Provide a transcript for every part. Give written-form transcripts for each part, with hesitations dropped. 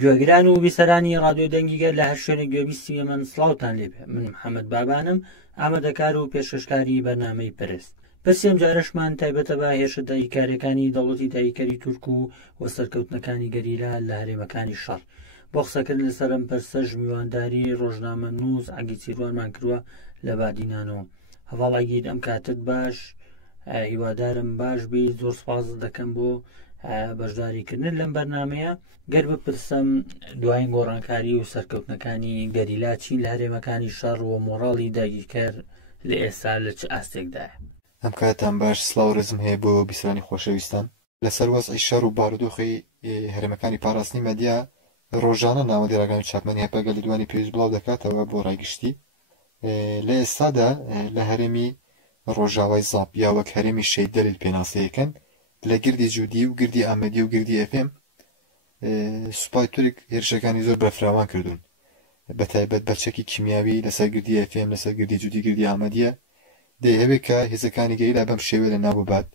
گوێگران و بیسەرانی ڕادیۆ دەنگیگەر لە هەر شوێنە گوێبیستی ئێمە سڵاوتان لێبێ. من محەممەد بابانم، ئامادەکار و پێشکەشکاری بەرنامەی پەرست. پرسیەم جارەشمان تایبەتە بە هێرشە دایکاریەکانی دەوڵەتی دایکەری تورک و وەسەرکەوتنەکانی گەریلا لە هەرێمەکانی شەڕ. بۆ قسەکردن لەسەرم پرسە ژمیوانداری ڕۆژنامە نووس ئەگی چیروانمان کردووە لە بادینانەوە. هەواڵەگیت ئەم کاتت باش، هیوادارم باش بی. زۆر سپاس دەکەم بۆ بەشداریکردن لەم بەرنمەیە. گەر بپرسم دوای گۆڕانکاری و سەرکەوتنەکانی گەریلا چین لە هەرێمەکانی شەڕ و مۆڕاڵی داگیرکەر لە ئێستا لە چ ئاستێکدایە؟ ئەم کاتان باش، سڵاو ڕزم هەیە بۆ بیسرانی خۆشەویستان. لەسەر وەزعی شەڕ و بارودۆخی هەرێمەکانی پاراستنی مەدیا ڕۆژانە ناوەندێراگانی چاپمەنی هەپەگە لە دوانی پێویست بڵاو دەکاتەوە بۆ ڕایگشتی. لە ئێستادا لە هەرێمی ڕۆژاوای زاپ یا وەک هەرێمی شەید دەلیل پێناسەیەکەن لە گردی جوودی و گردی ئامەدی و گردی ئەفێم سوپای تورک هێرشەکانی زۆر بەفراوان کردوون، بەتایبەت بەرچەکی کیمیاوی لەسەر گردی ئەفێم، لەسەر گردی جوودی، گردی ئامەدیە. دەیەوێت کە هێزەکانی گەریلا بەم شێوە لە ناو ببات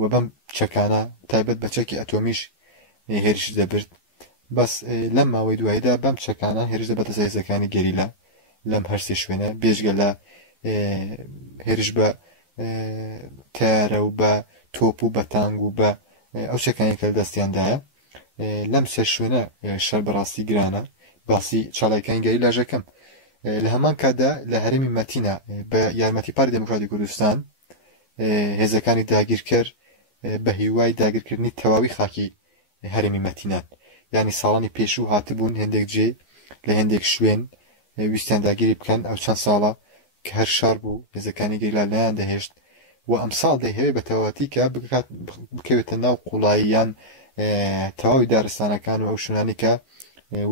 و بەم چەکانە تایبەت بەچەکی ئەتۆمیش هێرش دەبرد. بەس لەم ماوەی دواییدا بەم چەکانە هێرش دەبێتە سەر هێزەکانی گەریلا لەم هەرسێ شوێنە، بێژگە لە هێرش بە تارە و بە تۆپ و بە تانگ و بە ئەو شەکانی کە لە دەستیاندایە. لەم سێ شوێنە شەر بەڕاستی گرانە. باسی چالاکانی گەریلا ژەکەم. لە هەمان کاتدا لە هەرێمی مەتینە بە یارمەتی پارتی دموکراتی کوردستان هێزەکانی داگیرکەر بە هیوای داگیرکردنی تەواوی خاکی هەرێمی مەتینان، یعنی ساڵانی پێشوو هاتبوون هێندێک جێ لە هێندێک شوێن ویستیان داگیری بکەن. ئەو چەند ساڵە کە هەر شار بوو هێزەکانی گەریلا لایان دەهێشت و ئەمساڵ دەیهەوێت بە تەواتی کە بکەوێتە ناو قوڵاییان تەواوی دارستانەکان و ئەو شوێنانی کە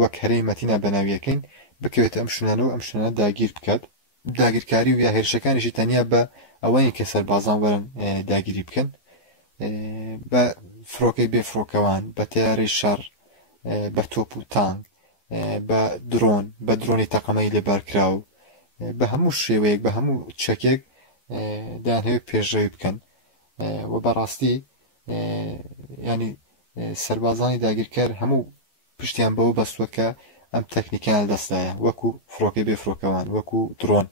وەک هەرێمی مەتینە بەناویەکەین بکەوێت ئەم شوێنانە و ئەم شوێنە داگیر بکات. داگیرکاری و یا هێرشەکانیشی تەنیا بە ئەوەیە کە سەربازان وەرن داگیری بکەن بە فڕۆکەی بێفڕۆکەوان، بە تیارەی شەڕ، بە تۆپ و تانگ، بە درۆن، بە درۆنی تەقەمەی لێبارکراو، بە هەموو شێوەیەک، بە هەموو چەکێک دایانهەوێت پێشڕەوی بکەن. و بەڕاستی ینی سەربازانی داگیرکەر هەموو پشتیان بەوە بەستووە کە ئەم تەکنیکیان لەدەستدایە، وەکو فڕۆکەی بێفڕۆکەوان، وەکو درۆن.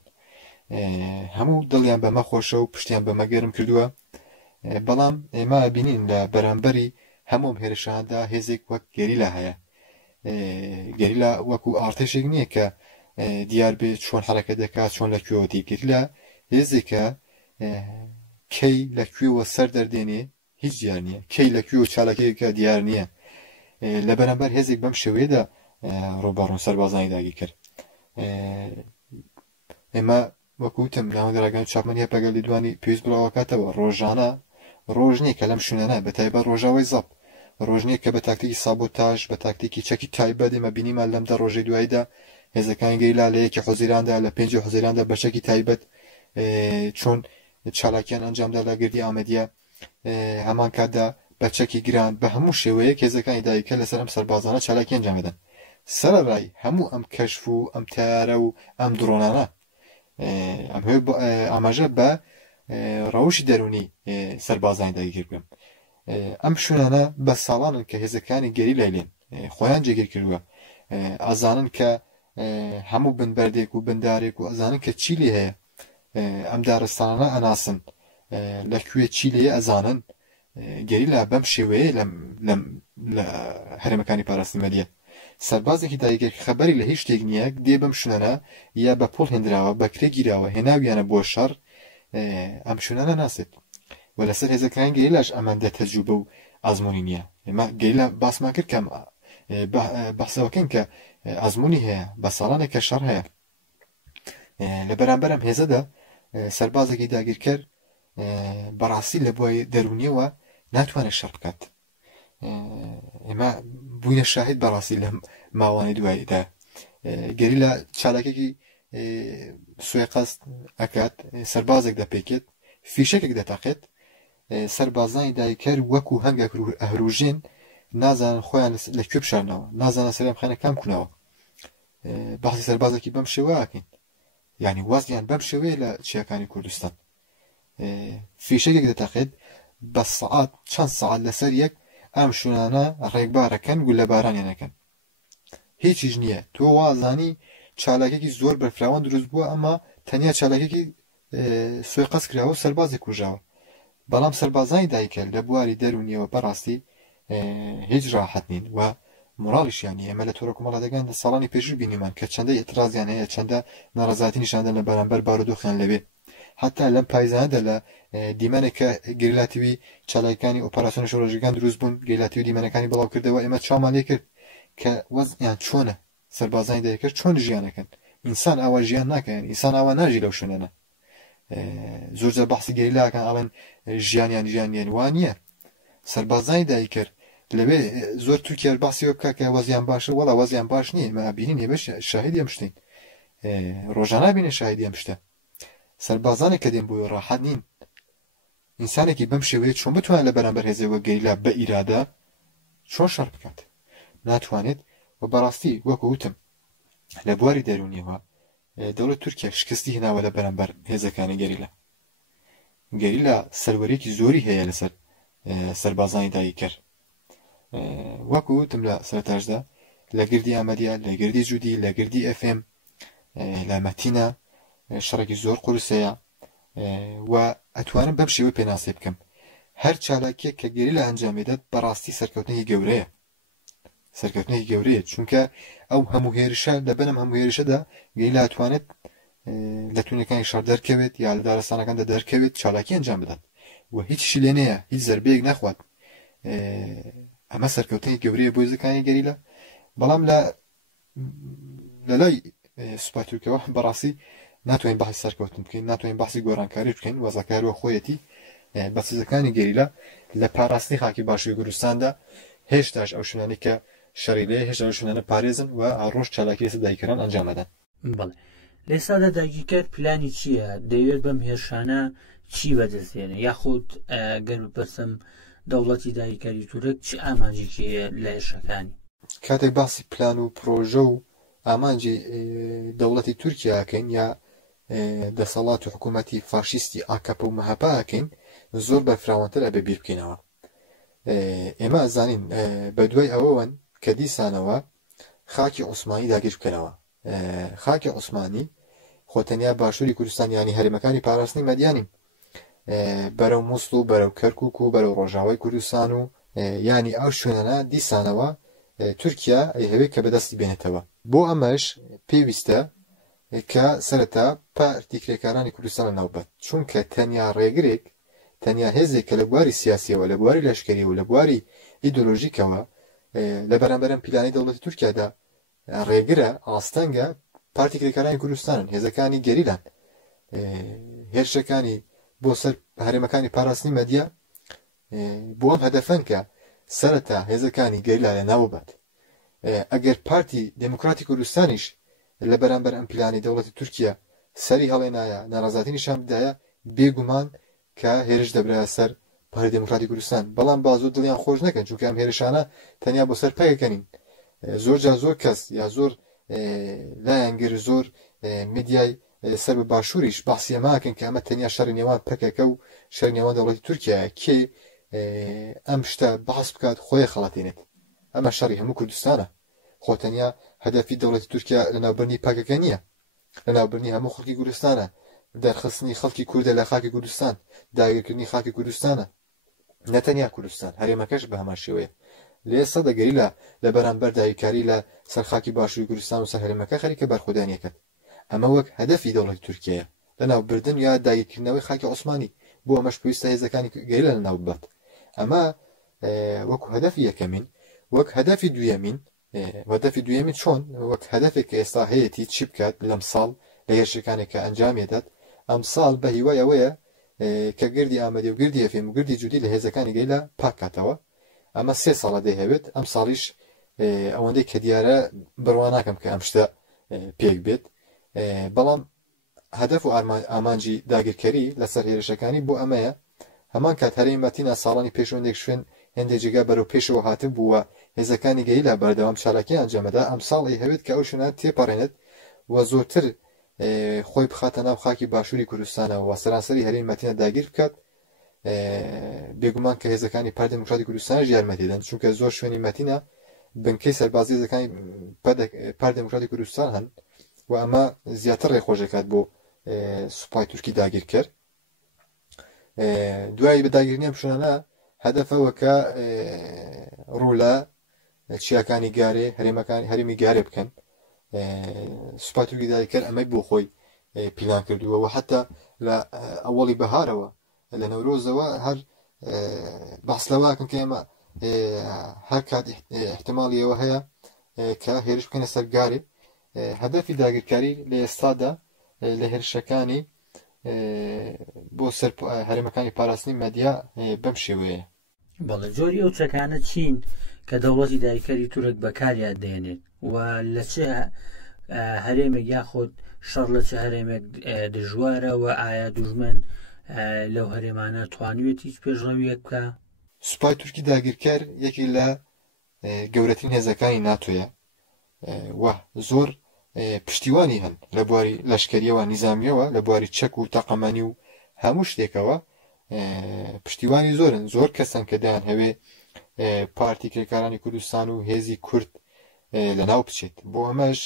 هەموو دڵیان بەمە خۆشە و پشتیان بەمە گەرم کردووە. بەڵام ئێمە بینین لە بەرامبەری هەموو هێرشاندا هێزێک وەک گەریلا هەیە. گەریلا وەکو ئارتێشێک نییە کە دیار بێت چۆن حرەکەت دەکات، چۆن لەکوێوەتی. گەریلا هێزێکە کەی لەکوێوە سەر دەردێنێ هیچ دیار نییە، کەی لەکوێوە چالاکەیەکە دیار نییە. لە بەرامبەر هێزێک بەم شێوەیەدا ڕۆباڕۆن سەربازانی داگیر کرد. ئێمە وەکوتم ناوەندەرەکانی چاپمەنی هەپەگە لە دوانی پێویست بڵاوەکاتەوە ڕۆژانە ڕۆژ نییە کە لەم شوێنانە بەتایبەت ڕۆژاوای زەپ ڕۆژ نییە کە بە تاکتیکی سابۆتاژ، بە تاکتیکی چەکی تایبەت ئێمە بینیمان لەم 10 ڕۆژەی دواییدا هێزەکانی گەریلا لە 1 حوزیراندا، لە 5 حوزیراندا بەشێکی تایبەت چۆن چالاکیان ئەنجامدا لە گردی ئامەدیە. هەمان کاتدا بەچەکی گران بە هەموو شێوەیەک هێزەکانی داگیرکەر لەسەر ئەم سەربازانە چالاکی ئەنجام دەدەن. سەرەڕای هەموو ئەم کەشف و ئەم تارە و ئەم درۆنانە ئاماژە بە ڕەوشی دەرونی سەربازانی داگیر بکەن. ئەم شوێنانە بە ساڵانن کە هێزەکانی گەریلا لێن خۆیان جێگیر کردووە، ئەزانن کە هەموو بنبەردێک و بندارێک و ئەزانن کە چی لێ هەیە، ئەم دارستانانە ئەناسن لەکوێ چی لێیە ئەزانن. گەریلا بەم شێوەیە لە هەرێمەکانی پاراستنی مەدیە سەربازێکی داگیر خەبەری لە هیچ شتێک نییە، دێ بەم شوێنە یا بە پۆڵ هێنراوە بە کرێ گیراوە هێناویانە بۆ شەڕ، ئەم شوێنانە ناسێت. و لەسەر هێزەکانی گەریلاش ئەمەندە تەجروبە و ئازموونی نییە. ئێمە گەریلا باسمان کرد کە بەحسەوەکەن کە ئازموونی هەیە، بە ساڵانێکە شەڕ هەیە. لە بەرامبەر ئەم هێزەدا سەربازێکی داگیرکەر بەڕاستی لە بۆی دەرونیەوە ناتوانێت شەڕ بکات. ئێمە بووینە شاهید بەڕاستی لە ماوەی دواییدا گەریلا چالاکێکی سوێقەست ئەکات، سەربازێک دەپێکێت، فیشەکێک دەتاقێت. سەربازانی داگیرکەر وەکو هەنگێک ئەهروژێن نازانن خۆیان لەکوێ بشارنەوە، نازانن سەرێم خانە کام کوونەوە. باسی سەربازێکی بەم شێوە ئاکەین، یعنی وازیان بەم شێوەیە لە چیەکانی کوردستان. فیشەکێک دەتاقێت بە سەعات چەند سەعات لەسەر یەک ئەم شوێنانە ڕێکبارەکەن و لە بارانیانەکەن هیچیش نییە تۆ وازانی چالاکێکی زۆر بەرفراوان دروست بووە ئەمە تەنیا چالاکێکی سوێقەس کراوە و سەربازێک کوژاوە بەڵام سەربازانی دایکە لە بواری دەرونیەوە بەڕاستی هیچ ڕاحەت نین و مۆراڵیشیانی ئێمە لە تۆڕە کۆمەڵاتەکان لە ساڵانی پێشوو بینیمان کە چەندە ئێترازیان هەیە چەندە ناڕەزاتی نیشاندان لە بەرامبەر بارودۆخیان لەوێ حتا لەم پایزانەدا لە دیمەنێکە گریلاتیوی چالاکانی ئۆپەراسیۆن شۆڕژەکان دروست بوون گریلاتیوی دیمەنەکانی بڵاو کردەوە ئێمە چامان لێ کرد کە وەزیان چۆنە سەربازانی دەیەکرد چۆن ژیانەکەن ئینسان ئاوا ژیان ناکەن ئینسان ئاوا ناژی لەو شوێنانە زۆرجار بەحسی گەریلاکەن ئەڵێن ژیانیان وان نییە سەربازانی دایکرد لەوێ زۆر تورکیا باسیەوە بکە کە وەزیان باشە وەڵا وەزیان باش نییە مە بینین هێبە شاهیدی ئەم شتین ڕۆژانە بینێ شاهیدی ئەم شتە سەربازانێک کە دێن بۆ ڕاحەت نین ئینسانێکی بەم شێوەیە چۆن بتوانێت لە بەرامبەر هێزەوە گەریلا بە ئیرادا چۆن شەڕ بکات ناتوانێت و بەڕاستی وەکو وتم لە بواری دەرونیەوە دەوڵەت تورکیا شکستی هێناوە لە بەرامبەر هێزەکانی گەریلا سەروەرێکی زۆری هەیە لەسەر سەربازانی دایکرد وەکو وتم لە سەرتاشدا لە گردی ئامەدیە لە گردی جوودی لە گردی FM لە مەتینە شەڕێکی زۆر قورسەیە و ئەتوانم بەم شێوە پێناسێ بکەم هەر چالاکیەک کە گەریلا ئەنجامێدات بەڕاستی سەرکەوتنێکی گەورەیە چونکە ئەو هەموو هێرشە لە بەنەم هەموو هێرشەدا گەریلا ئەتوانێت لە تونەکانی شار دەرکەوێت یا لە دارستانەکاندا دەرکەوێت چالاکی ئەنجام بدات و هیچ شی نەیە هیچ زەربەیەک نەخوات ئەمە سەرکەوتنی گەورەیە بۆ هێزەکانی گەریلا بەڵام لە لای سوپای تورکیەوە بەڕاستی ناتوانین بەحسی سەرکەوتن بکەین ناتوانین بەحسی گۆرانکاری بکەین وەزەکاریوە خۆیەتی بەسیزەکانی گەریلا لە پاراستنی خاکی باشووری کوردستاندا هێشتاش ئەو شوێنانی کە شەڕی لێ هێشتا ئەو شوێنانە پارێزن و ئاڕۆژ چالاکی لەسەر دایکەران ئەنجام دەدەن بەڵێ لێسادا داگیرکرد پلانی چییە دەیەوێت بەم هێرشانە چی بەدەستێنێ یاخود گەر بپرسم دەوڵەتی داگیرکاری تورک چی ئامانجێکی هەیە لە هێرشەکانی کاتێک باسی پلان و پرۆژە و ئامانجی دەوڵەتی تورکیاکەین یا دەسەڵات و حکوومەتی فاشیستی ئاکەپە و مەهەپاکەین زۆر بەفراوانتر ئەبێ بیر بکەینەوە ئێمە ئەزانین بە دوای ئەوەوەن کە دیسانەوە خاکی عوسمانی داگیر بکەنەوە خاکی عوسمانی خۆتەنیا باشووری کوردستان ینی هەرێمەکانی پاراستنی مەدیانیم بەرەو مووسڵ و بەرەو کەرکک و بەرەو ڕۆژاوای کوردستان و ینی ئەو شوێنانە دیسانەوە تورکیا هەوێت کە بەدەستی بێنێتەوە بۆ ئەمەش پێویستە کە سەرەتا پارتیکرێکارانی کوردستان ناوبەت چونکە تەنیا ڕێگرێک تەنیا هێزێک کە لە بواری سیاسیەوە لە بواری لەشکریەوە لە بواری ئیدۆلۆژیکەوە لە بەرامبەرم پیلانی دەوڵەتی تورکیادا ڕێگرە ئاستەنگە پارتیکرێکارانی کوردستانن هێزەکانی گەریلان هێرشەکانی بۆ سەر هەرێمەکانی پاراستنی مەدیا بۆ ئەم هەدەفەن کە سەرەتا هێزەکانی گەریلا لە ناوبەت ئەگەر پارتی دموکراتی کوردستانیش لە بەرامبەر ئەم پلانی دەوڵەتی تورکیا سەری هەڵێنایە ناڕەزاتی نیشان بدایە بێگومان کە هێرش دەبرایە سەر پارتی دموکراتی کوردستان بەڵام بازوو دڵیان خۆش نەکەن چونکە ئەم هێرشانە تەنیا بۆ سەر پێکەکەنین زۆر کەس یا زۆر لایەنگر زۆر میدیای سەر بە باشووریش باسی ئەماکەن کە ئەمە تەنیا شەڕی نێوان پەکەکە و شەڕی نێوان دەوڵەتی تورکیایە کێ ئەم شتە بەحس بکات خۆی خەڵاتێنێت ئەمە شەڕی هەموو کوردستانە خۆتەنیا هەدەفی دەوڵەتی تورکیا لەناوبەرنی پاکەکە نییە لەناوبەرنی هەموو خەڵکی کوردستانە دەرخستنی خەڵکی کووردە لە خاکی کوردستان داگیرکردنی خاکی کوردستانە نەتەنیا کوردستان هەرێمەکەش بە هەمان شێوەیە لێ سەدە گەریلا لە بەرامبەر داگیرکاری لە سەرخاکی باشووری کوردستان و سەر هەرێمەکە خەریکە بەرخۆدانیەکەت ئەمە وەک هەدەفی دەوڵەتی تورکیەیە لەناوبردن یا داگیرکردنەوەی خاکی عوسمانی بۆ ئەمەش پێویستە هێزەکانی گەریلا لەناو ببات ئەمە وەکو هەدەفی یەکەمین وەک هەدەفی دوویەمین هەدەفی دوویەمین چۆن وەک هەدەفێک کە ئێستا هەیەی چی بکات لەم ساڵ لە هێرشەکانێک کە ئەنجامێدات ئەم ساڵ بە هیوای ئەوەیە کە گردی ئامەدی و گردی ئەفێم و گردی جوودی لە هێزەکانی گەریلا پاکاتەوە ئەمە 3 ساڵە دەیهەوێت ئەم ساڵیش ئەوەندەی کە دیارە بڕوا ناکەم کە ئەم شتە پێک بێت بەڵام هەدەف و ئامانجی داگیرکەری لەسەر هێرشەکانی بۆ ئەمەیە هەمان کات هەرێمی مەتینە ساڵانی پێشوەندێک شوێن هێندێک جێگا بەرەو پێشەوە هاتن بووە هێزەکانی گەریلا بەردەوام چالاکی ئەنجامەدا ئەم ساڵی هەوێت کە ئەو شوێنە تێپەڕێنێت و زۆرتر خۆی بخاتە ناو خاکی باشووری کوردستانەوە و سەرانسەری هەرێمی مەتینە داگیر بکات بێگومان کە هێزەکانی پارتی دموکراتی کوردستان یارمەتیدەن چونکە زۆر شوێنی مەتینە بنکەی سەربازی هێزەکانی پارتی دموکراتی کوردستان هەن و ئەمە زیاتر ڕێخۆشەکات بۆ سوپای تورکی داگیر کرد. دوایی بە داگیرنی ئەم شوێنانە هەدەفەوە کە ڕوو لە چیاکانی گارێ هەرێمی گارێ بکەن. سوپای تورکی داگیرکرد ئەمەی بۆ خۆی پیلان کردووە و حتا لە ئەوڵی بەهارەوە لە نەورۆزەوە هەر بەحس لەواکەن کە ئێمە هەر کات احتیماڵیەوە هەیە کە هێرش بکەنە سەر گارێ. هەدەفی داگیرکاری لە ئێستادا لە هێرشەکانی بۆ سەر هەرێمەکانی پاراستنی مەدیا بەم شێوەیە. بەڵێ جۆری ئەو چەکانە چین کە دەوڵەتی داگیرکاری تورک بەکاریان دێنێت و لە چه هەرێمێک یاخۆت شەڕ لە چه هەرێمێک دژوارە و ئایا دوژمن لەو هەرێمانە توانوێت هیچ پێشڕەویەک بکە؟ سوپای تورکی داگیرکار یەکی لە گەورەترین هێزەکانی ناتۆیە و زۆر پشتیوانی هەن لە بواری لەشکریەوە نیزامیەوە لە بواری چەک و تەقەمەنی و هەموو شتێکەوە پشتیوانی زۆرن. زۆر کەسن کە دەیان هەوێ پارتی کرێکارانی کوردستان و هێزی کورد لە ناو بچێت. بۆ ئەمەش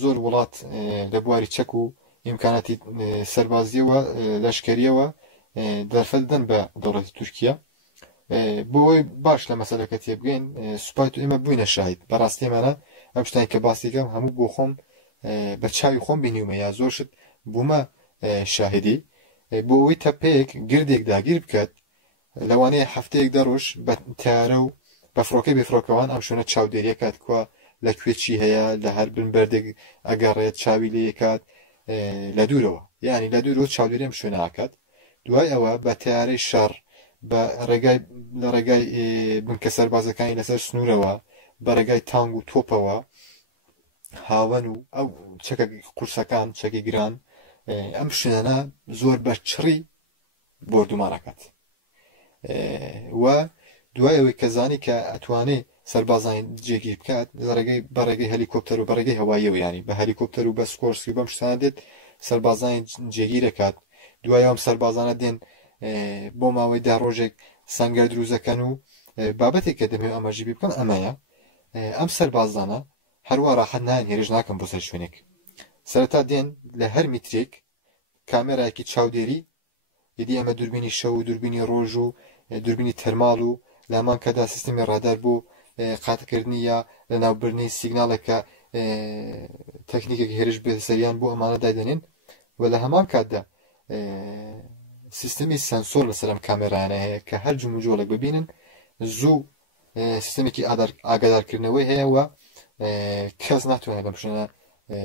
زۆر وڵات لە بواری چەک و ئیمکاناتی سەربازیەوە لەشکریەوە دەرفەت دەن بە دەوڵەتی تورکیا. بۆی باش لە مەسەلەکە تێبگەین سوپای ئێمە بووینە شاهید بەڕاستیمانە ئەم شتانی کە باسیەکەم هەموو بۆ خۆم بە چاوی خۆم بینیومە یا زۆر شت بوومە شاهدی بۆ ئەوەی تەپەیەک گردێک داگیر بکات لەوانەیە هەفتەیەک دەڕۆژ بە تارە و بە فڕۆکەی بێفڕۆکەوان ئەم شوێنە چاودێریە کات کووە لەکوێ چی هەیە لە هەر بن بەردێک ئەگەڕێت چاوی لێ کات لە دوورەوە یعنی لە دوورەوە چاودێری ئەم شوێنە ئاکات. دوای ئەوە بە تیارەی شەڕ بە ڕێگای بنکە سەربازەکانی لەسەر سنوورەوە بە ڕێگای تانگ و تۆپەوە هاوەن و ئەو چەکە قورسەکان چەکی گران ئەم شوێنە زۆر بە چڕی بردومانەکات و دوای ئەوەی کەزانی کە ئەتوانێت سەربازانی جێگیر بکات بە ڕێگەی هەلیکۆپتەر و بە ڕێگەی هەواییەوە ینی بە هەلیکۆپتەر و بە سکۆرسی و بەم شتانە دێت سەربازانی جێگیرەکات. دوای ئەم سەربازانە دێن بۆ ماوەی دا ڕۆژێک سەنگەر دروزەکەن و بابەتێک کە دەمێت ئەمەژی بکەن ئەمەیە ئەم سەربازانە هەروە ڕاحەت نایەن هێرش ناکەن بۆ سەر شوێنێک. سەرەتا دێن لە هەر میترێک کامێرایەکی چاودێری یدی ئەمە دووربینی شەو و دووربینی ڕۆژ و دووربینی تەرماڵ و لامان کەدا سیستمی ڕادار بۆ قاتەکردنی یا لە ناوبردنی سیگناڵێکە تەکنیکێک هێرش بێ سەریان بۆ ئەمانە دادێنێن و لە هەمان کاتدا سیستمی سنسۆر لەسەر ئەم کامێرانە هەیە کە هەر جوم و جۆڵێک ببینن زوو سیستمێکی ئاگادارکردنەوەی هەیە و کەس ناتوانێت بەم شوێنە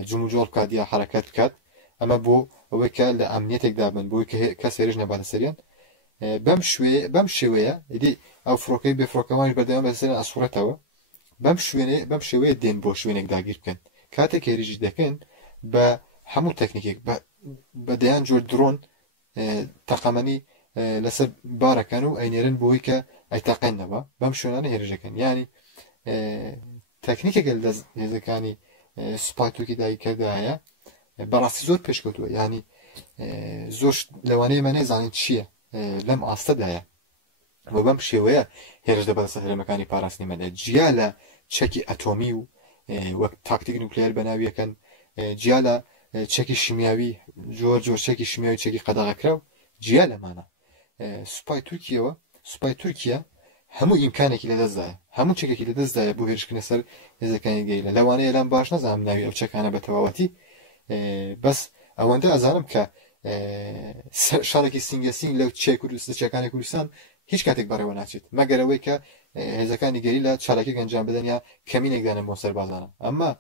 جوم و جۆڵ بکات یا حرەکەت بکات. ئەمە بۆ ئەوەی کە لە ئەمنیەتێکدا بن بۆی کە کەس هێرش نەباتە سەریان بەم شێوەیە ئیدی ئەو فڕۆکەی بێفڕۆکەوانش بەردەوام بەسەریان ئەسوڕێتەوە بەم شێوەیە دێن بۆ شوێنێک داگیر بکەن. کاتێک هێرشی دەکەن بە هەموو تەکنیکێک بە دەیان جۆر درۆن تەقەمەنی لەسەر بارەکەن و ئەینێرن بۆی کە ئەیتەقێنەوە بەم شوێنانە هێرشەکەن ینی تەکنیکێکە لە هێزەکانی سوپای تورکی داگیرکردا هەیە بەڕاستی زۆر پێشکەوتووە ینی زۆر لەوانەیە ئێمە نەزانین چییە لەم ئاستەدایە و بەم شێوەیە هێرش دەبێت لەسەر هەرێمەکانی پاراستنی مەدە جیا لە چەکی ئەتۆمی و وەک تاکتیک نوکلێر بەناویەکەن جیا لە چەکی شیمیاوی جۆر چەکی شیمیاوی چەکی قەدەغەکرا و جیا لەمانە سوپای تورکیا هەموو ئیمکانێکی لەدەستدایە هەموو چەکێکی لەدەستدایە بۆ هێرشکردنە سەر هێزەکانی گەیلە لەوانەیە لەم باش نەزانم ناوی ئەو چەکانە بە تەواوەتی بەس ئەوەندە ئەزانم کە شارێکی سینگەسین لەو چەکانی کوردستان هیچ کاتێک بەڕێوە ناچێت مەگەرەوەی کە هێزەکانی گەری لە چالاکی گەنجان بدەن یا کەمینێکدانن بۆ سەربازانە. ئەمما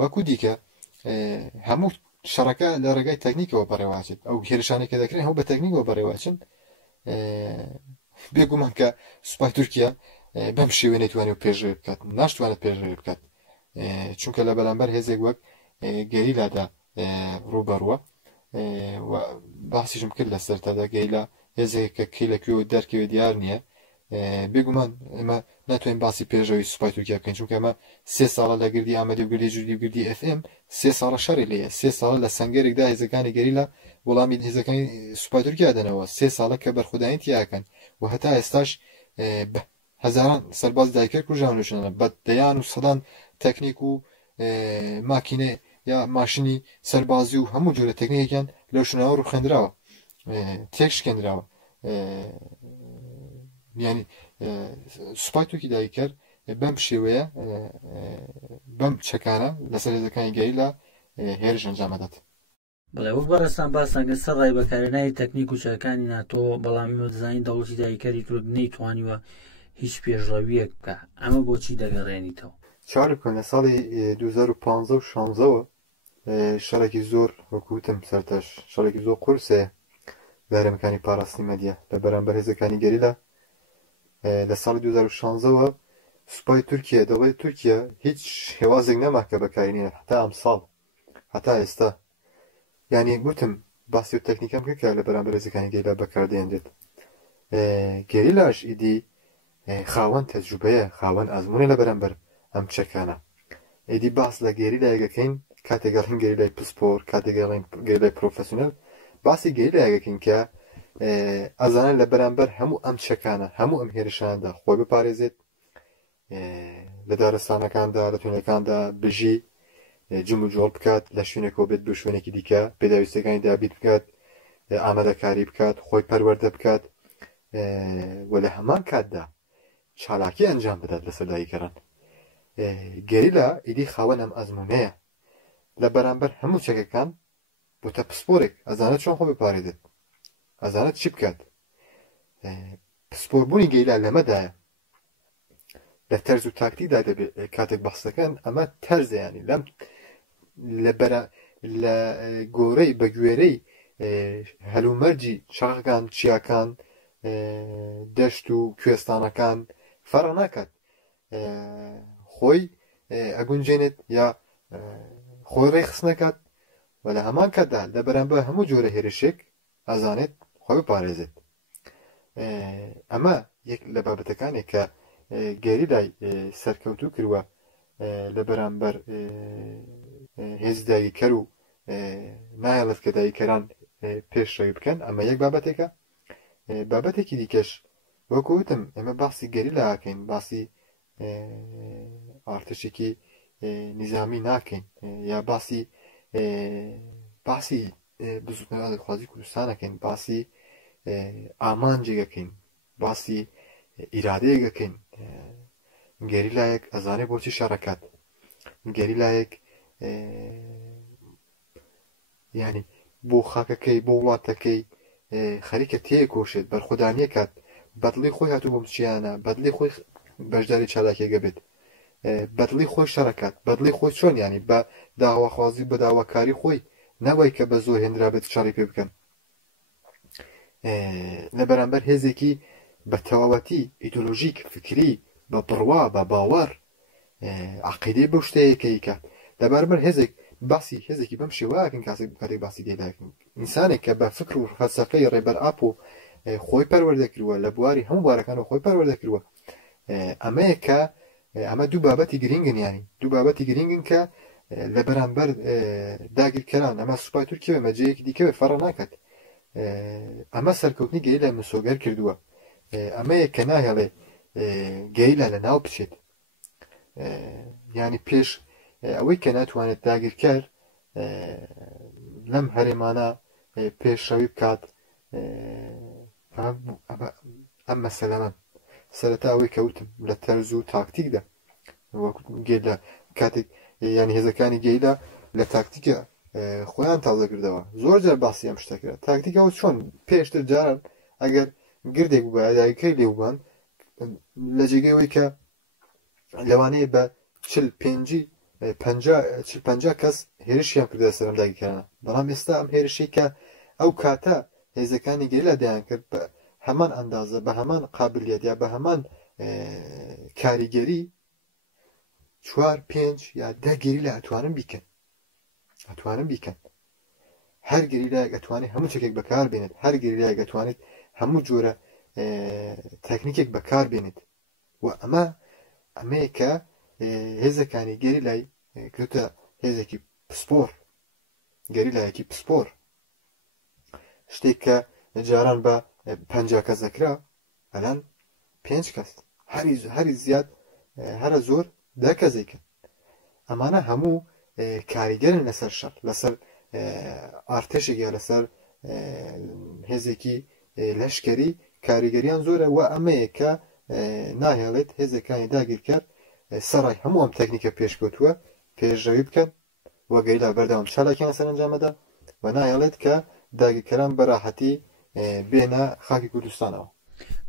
وەکو دیکە هەموو شەڕەکە لە ڕێگای تەکنیکەوە بەڕێواچێت ئەو هێرشانێک کە دەکرێن هەموو بە تەکنیکەوە بەڕێواچن بێگومان کە سوپای تورکیا بەم شێوەیە نەیتوانێت پێشڕێ بکات ناشتوانێت پێشڕێ بکات چونکە لە بەرامبەر هێزێک وەک گەریلادا ڕووبەڕوە باسیشم کرد لە سەرتادا گەیلا هێزێک کە کەی لەکوێوە دەرکەوێت دیار نییە بێگومان ئێمە ناتوانین باسی پێشەوەی سوپای تورکیا بکەین چونکە ئەمە 3 ساڵە لە گردی ئامەدی و گردی ژووری گردی FM 3 ساڵە شەڕی لێیە 3 ساڵە لە سەنگەرێکدا هێزەکانی گەریلا وەڵامی هێزەکانی سوپای تورکیا دەنەوە 3 ساڵە کە بەرخودایین تیاکەن و هەتا ئێستاش هەزاران سەرباز دایکر کوژان لەشانە بە دەیان و سەدان تەکنیک و ماکینە یا ماشینی سەربازی و هەموو جۆرە تەکنیکیان لەو شوێنەوە ڕوخێندراوە تێک شکێنراوە یعنی سوپای تورکی دایکەر بەم شێوەیە بەم چەکانە لەسەر هێزەکانی گەریلا هێرش ئەنجام دەدات. بەڵێ وەک بەڕێستان باسانگە سەرڕای بەکارهێنانی تەکنیک و چەکانی ناتۆ بەڵامی وەزانی دەوڵەتی دایکەری تورک نەیتوانیوە هیچ پێشڕەویەک بکە ئەمە بۆچی دەگەڕێنیتەوە؟ چارە بکەن لە ساڵی 2015 و 16ەوە شەڕێکی زۆر وەکوتم سەرتەش شەڕێکی زۆر قورسەیە لە هەرێمەکانی پاراستنی مەدیە لە بەرامبەر هێزەکانی گەریلا لە ساڵی 2016ەوە سوپای تورکیا دەڵێت تورکیا هیچ هێوازێک نەماکە بەکارهێنێت هەتا ئەم ساڵ هەتا ئێستا یعنی گوتم باسی و تەکنیکەم کە لە بەرامبەر هێزەکانی گەریلا بەکاردێنرێت گەریلاش ئیدی خاوەن تەجروبەیە خاوەن ئازموونێ لە بەرامبەر ئەم چەکانە ئیدی باس لە گەریلایەکەکەین کاتێگەڵین گەریلای پسپۆر کاتێگەڵین گەریلای پرۆفەسیۆنەل باسی گەریلایەکەکەین کە ئەزانن لە بەرامبەر هەموو ئەم چەکانە هەموو ئەم هێرشاندا خۆی بپارێزێت لە دارستانەکاندا لە توێنەکاندا بژی جم و جۆڵ بکات لە شوێنێکەوە بێت بۆ شوێنێکی دیکە پێداویستەکانی دابیت بکات ئامادەکاری بکات خۆی پەروەردە بکات و لە هەمان کاتدا چالاکی ئەنجام بدات لەسەر دایکەران گەریلا ئیدی خاوەن ئەم ئەزموونەیە لە بەرامبەر هەموو چەکەکان بۆتە پسپۆرێک ئەزانێت چۆن خۆ بپارێزێت ئەزانێت چی بکات پسپۆربوونی گەریلا لەمەدایە لە تەرز و تاکتیکدا دەبێت کاتێک بەحسەکەن ئەمە تەرزەیانی لە گۆرەی بە گوێرەی هەلومەرجی شاخەکان چیاکان دەشت و کوێستانەکان فەرق ناکات خۆی ئەگونجێنێت یا خۆی ڕێخست نەکات و لە هەمان کاتدا لە بەرامبەر هەموو جۆرە هێرشێک ئەزانێت خۆی بپارێزێت ئەمە یەک لە بابەتەکانێک کە گەریلای سەرکەوتوو کردووە لە بەرامبەر هێز دایکەر و نایەڵێت کە دایکەران پێشڕەوی بکەن ئەمە یەک بابەتێکە بابەتێکی دیکەش وەکوتم ئێمە باسی گەریلا ئاکەین باسی ئارتشێکی نظامی ناکەین یا باسی بزوتنەوازی کوردستانەکەین باسی ئامانجێگەکەین باسی ئیرادەیەکەکەین گەریلایەک ئەزانێ بۆچی شەڕەکات گەریلایەک ینی بۆ خاکەکەی بۆ وڵاتەکەی خەریکە تێکۆشێت بەرخودانیە کات بەدڵی خۆی هاتوو بۆم چیانە بەدڵی خۆی بەشداری چالاکێگە بێت بەدڵی خۆی شەڕەکات بەدڵی خۆی چۆن ینی بە داواخوازی بە داواکاری خۆی نەوەی کە بە زۆر هێنرا بێت چاڕی پێ بکەن لە بەرامبەر هێزێکی بە تەواوەتی ئیدۆلۆژیک فکری بە بڕوا بە باوەڕ عەقیدەی بەو شتەیەکەی کات لە بەرامبەر هێزێک باسی هێزێکی بەم شێوەیەکەن کاتێک باسی دێداکەن ئینسانێک کە بە فکر و فەلسەفەی ڕێبەر ئاپ و خۆی پەروەردە کردووە لە بواری هەموو بوارەکانەوە خۆی پەروەردە کردووە ئەمەیە کە ئەمە دوو بابەتی گرنگن ینی دوو بابەتی گرنگن کە لە بەرامبەر داگیرکەران ئەمە سوپای تورکیا مەجەیەکی دیکە فەرق ناکات ئەمە سەرکەوتنی گەریلا مسۆگەر کردووە ئەمەیە کە ناهێڵێ گەریلا لە ناو بچێت ینی پێش ئەوەی کە ناتوانێت داگیرکەر لەم هەرێمانە پێشڕەوی بکات ئەم مەسەلەمە سەرەتا ئەوەی کەوتم لە تەرز و تاکتیکدا گێلا کاتێک ینی هێزەکانی گەریلا لە تاکتیکە خۆیان تازەکردەوە زۆر جار باسی ئەم شتەکرا تاکتیکەوە چۆن پێشتر جارن ئەگەر گردێک بووە دایکەی لێوبان لە جێگەیەوەی کە لەوانەیە بە 50 کەس هێرشیان کردە سەرم داگیرکەرانە بەڵام ئێستا ئەم هێرشەی کە ئەو کاتە هێزەکانی گەریلا دەیان کرد بە هەمان ئەندازە بە هەمان قابلیەت یا بە هەمان کاریگەری 4-5 یا 10 گەریلا ئەتوانن بیکەن هەر گەریلایەک ئەتوانێت هەموو چەکێک بەکار بێنێت هەر گەریلایەک ئەتوانێت هەموو جۆرە تەکنیکێک بەکار بێنێت و ئەمەیە کە هێزەکانی گەریلای کەوتە هێزێکی پسپۆر گەریلایەکی پسپۆر شتێک کە جاران بە 50 کەس دەکرا ئەلان 5 کەس هەری زیاد هەرە زۆر 10 کەسێکن ئەمانە هەموو کاریگەرن لەسەر شەڕ لەسەر ئارتێشێک یا لەسەر هێزێکی لەشکەری کاریگەریان زۆرە و ئەمەیە کە ناهێڵێت هێزەکانی داگیرکار سەرای هەموو ئەم تەکنیکە پێشکەوتووە پێشەوی بکەن و گەریلا بەردەوام چالاکیان سەرنجامەدا و ناهێڵێت کە داگیرکەران بەراحەتی بێنە خاکی کوردستانەوە.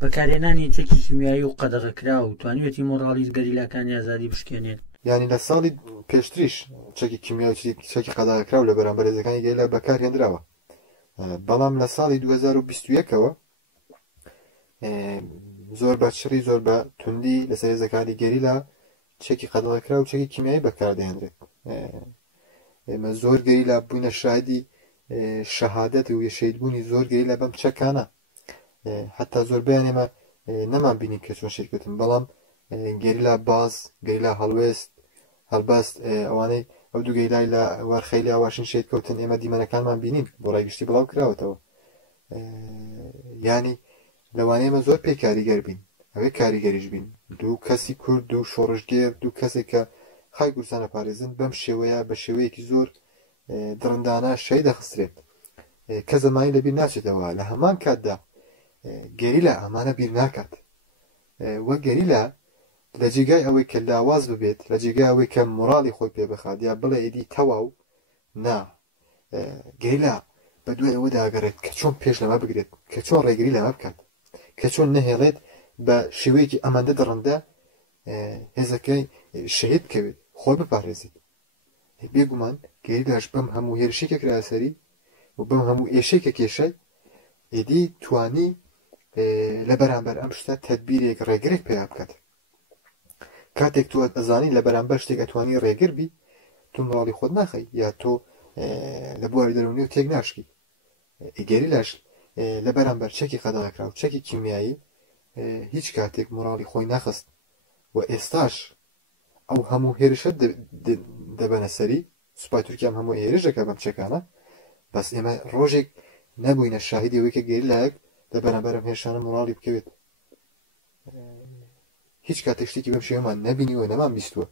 بەکارهێنانی چەکی کیمیایی و قەدەغەکرا و توانیوێتی مۆڕاڵی گەریلاکانی ئازادی بشکێنێت. یعنی لە ساڵی پێشتریش چەکی کیمیایی چەکی قەدەغەکرا و لە بەرامبەر هێزەکانی گەریلا بەکارهێنراوە، بەڵام لە ساڵی 2021ەوە زۆر بە شڕی زۆر بە توندی لەسەر هێزەکانی گەریلا چەکی قەدەغەکرا و چەکی کیمیایی بەکاردەهێنرێت. ئێمە زۆر گەریلا بووینە شایدی شەهادەت و شەیدبوونی زۆر گەریلا بەم چەکانە، حتا زۆربیان ئێمە نەمان بینین کە چۆن شێتکەوتن، بەڵام گەریلا باز گەریلا هەڵوێست هەڵبەست ئەوانەی ئەو دوو گەریلای لە وەرخەیلی ئاواشین شێتکەوتن ئێمە دیمەنەکانمان بینین بۆ ڕایگشتی بڵاو کراوەتەوە. ینی لەوانەیە ئێمە زۆر پێ کاریگەر بین، ئەوەی کاریگەریش بین، دوو کەسی کورد و شۆڕژگێر دوو کەسێک کە خای کوردستانە پارێزن بەم شێوەیە بە شێوەیەکی زۆر دڕندانە شەی دەخسترێت کە زەمانی لەبیر ناچێتەوە. لە هەمان کاتدا گەریلا ئەمانە بیر ناکات وە گەریلا لە جێگای ئەوەی کە لاواز ببێت، لە جێگای ئەوەی کە مۆڕاڵی خۆی پێ بخات یا بڵێ ئیدی تەواو نا، گەریلا بە دوای ئەوە داگەڕێت کە چۆن پێش لەمە بگرێت، کە چۆن ڕێگری لەمە بکات، کە چۆن نەهێڵێت بە شێوەیەکی ئەمەندە دڕندە هێزەکەی شەهید بکەوێت خۆی بپارێزێت. بێگومان گەریلاش بەم هەموو هێرشێکە کراسەری و بەم هەموو ئێشێکە کێشای ئیدی توانی لە بەرامبەر ئەم شتە تەدبیرێک ڕێگرێک پێیا بکات. کاتێک تۆ ئەزانی لە بەرامبەر شتێک ئەتوانی ڕێگر بی، تۆ مۆڵی خۆت ناخەی یا تۆ لە بواری دەرونی و تێک ناشکی. گەریلاش لە بەرامبەر چەکی قەدەغەکرا و چەکی کیمیایی هیچ کاتێک مۆڕاڵی خۆی ناخست و ئێستاش ئەو هەموو هێرشە دەبەنە سەری سوپای تورکیام هەموو هێرشەکە بەم چەکانە، بەس ئێمە ڕۆژێک نەبووینە شاهیدی ئەوەی کە گەریلایەک لە بەرامبەر ئەم هێرشانە مۆڕاڵی بکەوێت. هیچ کاتێک شتێکی بەم شێوەمان نەبینیوە نەمان بیستووە.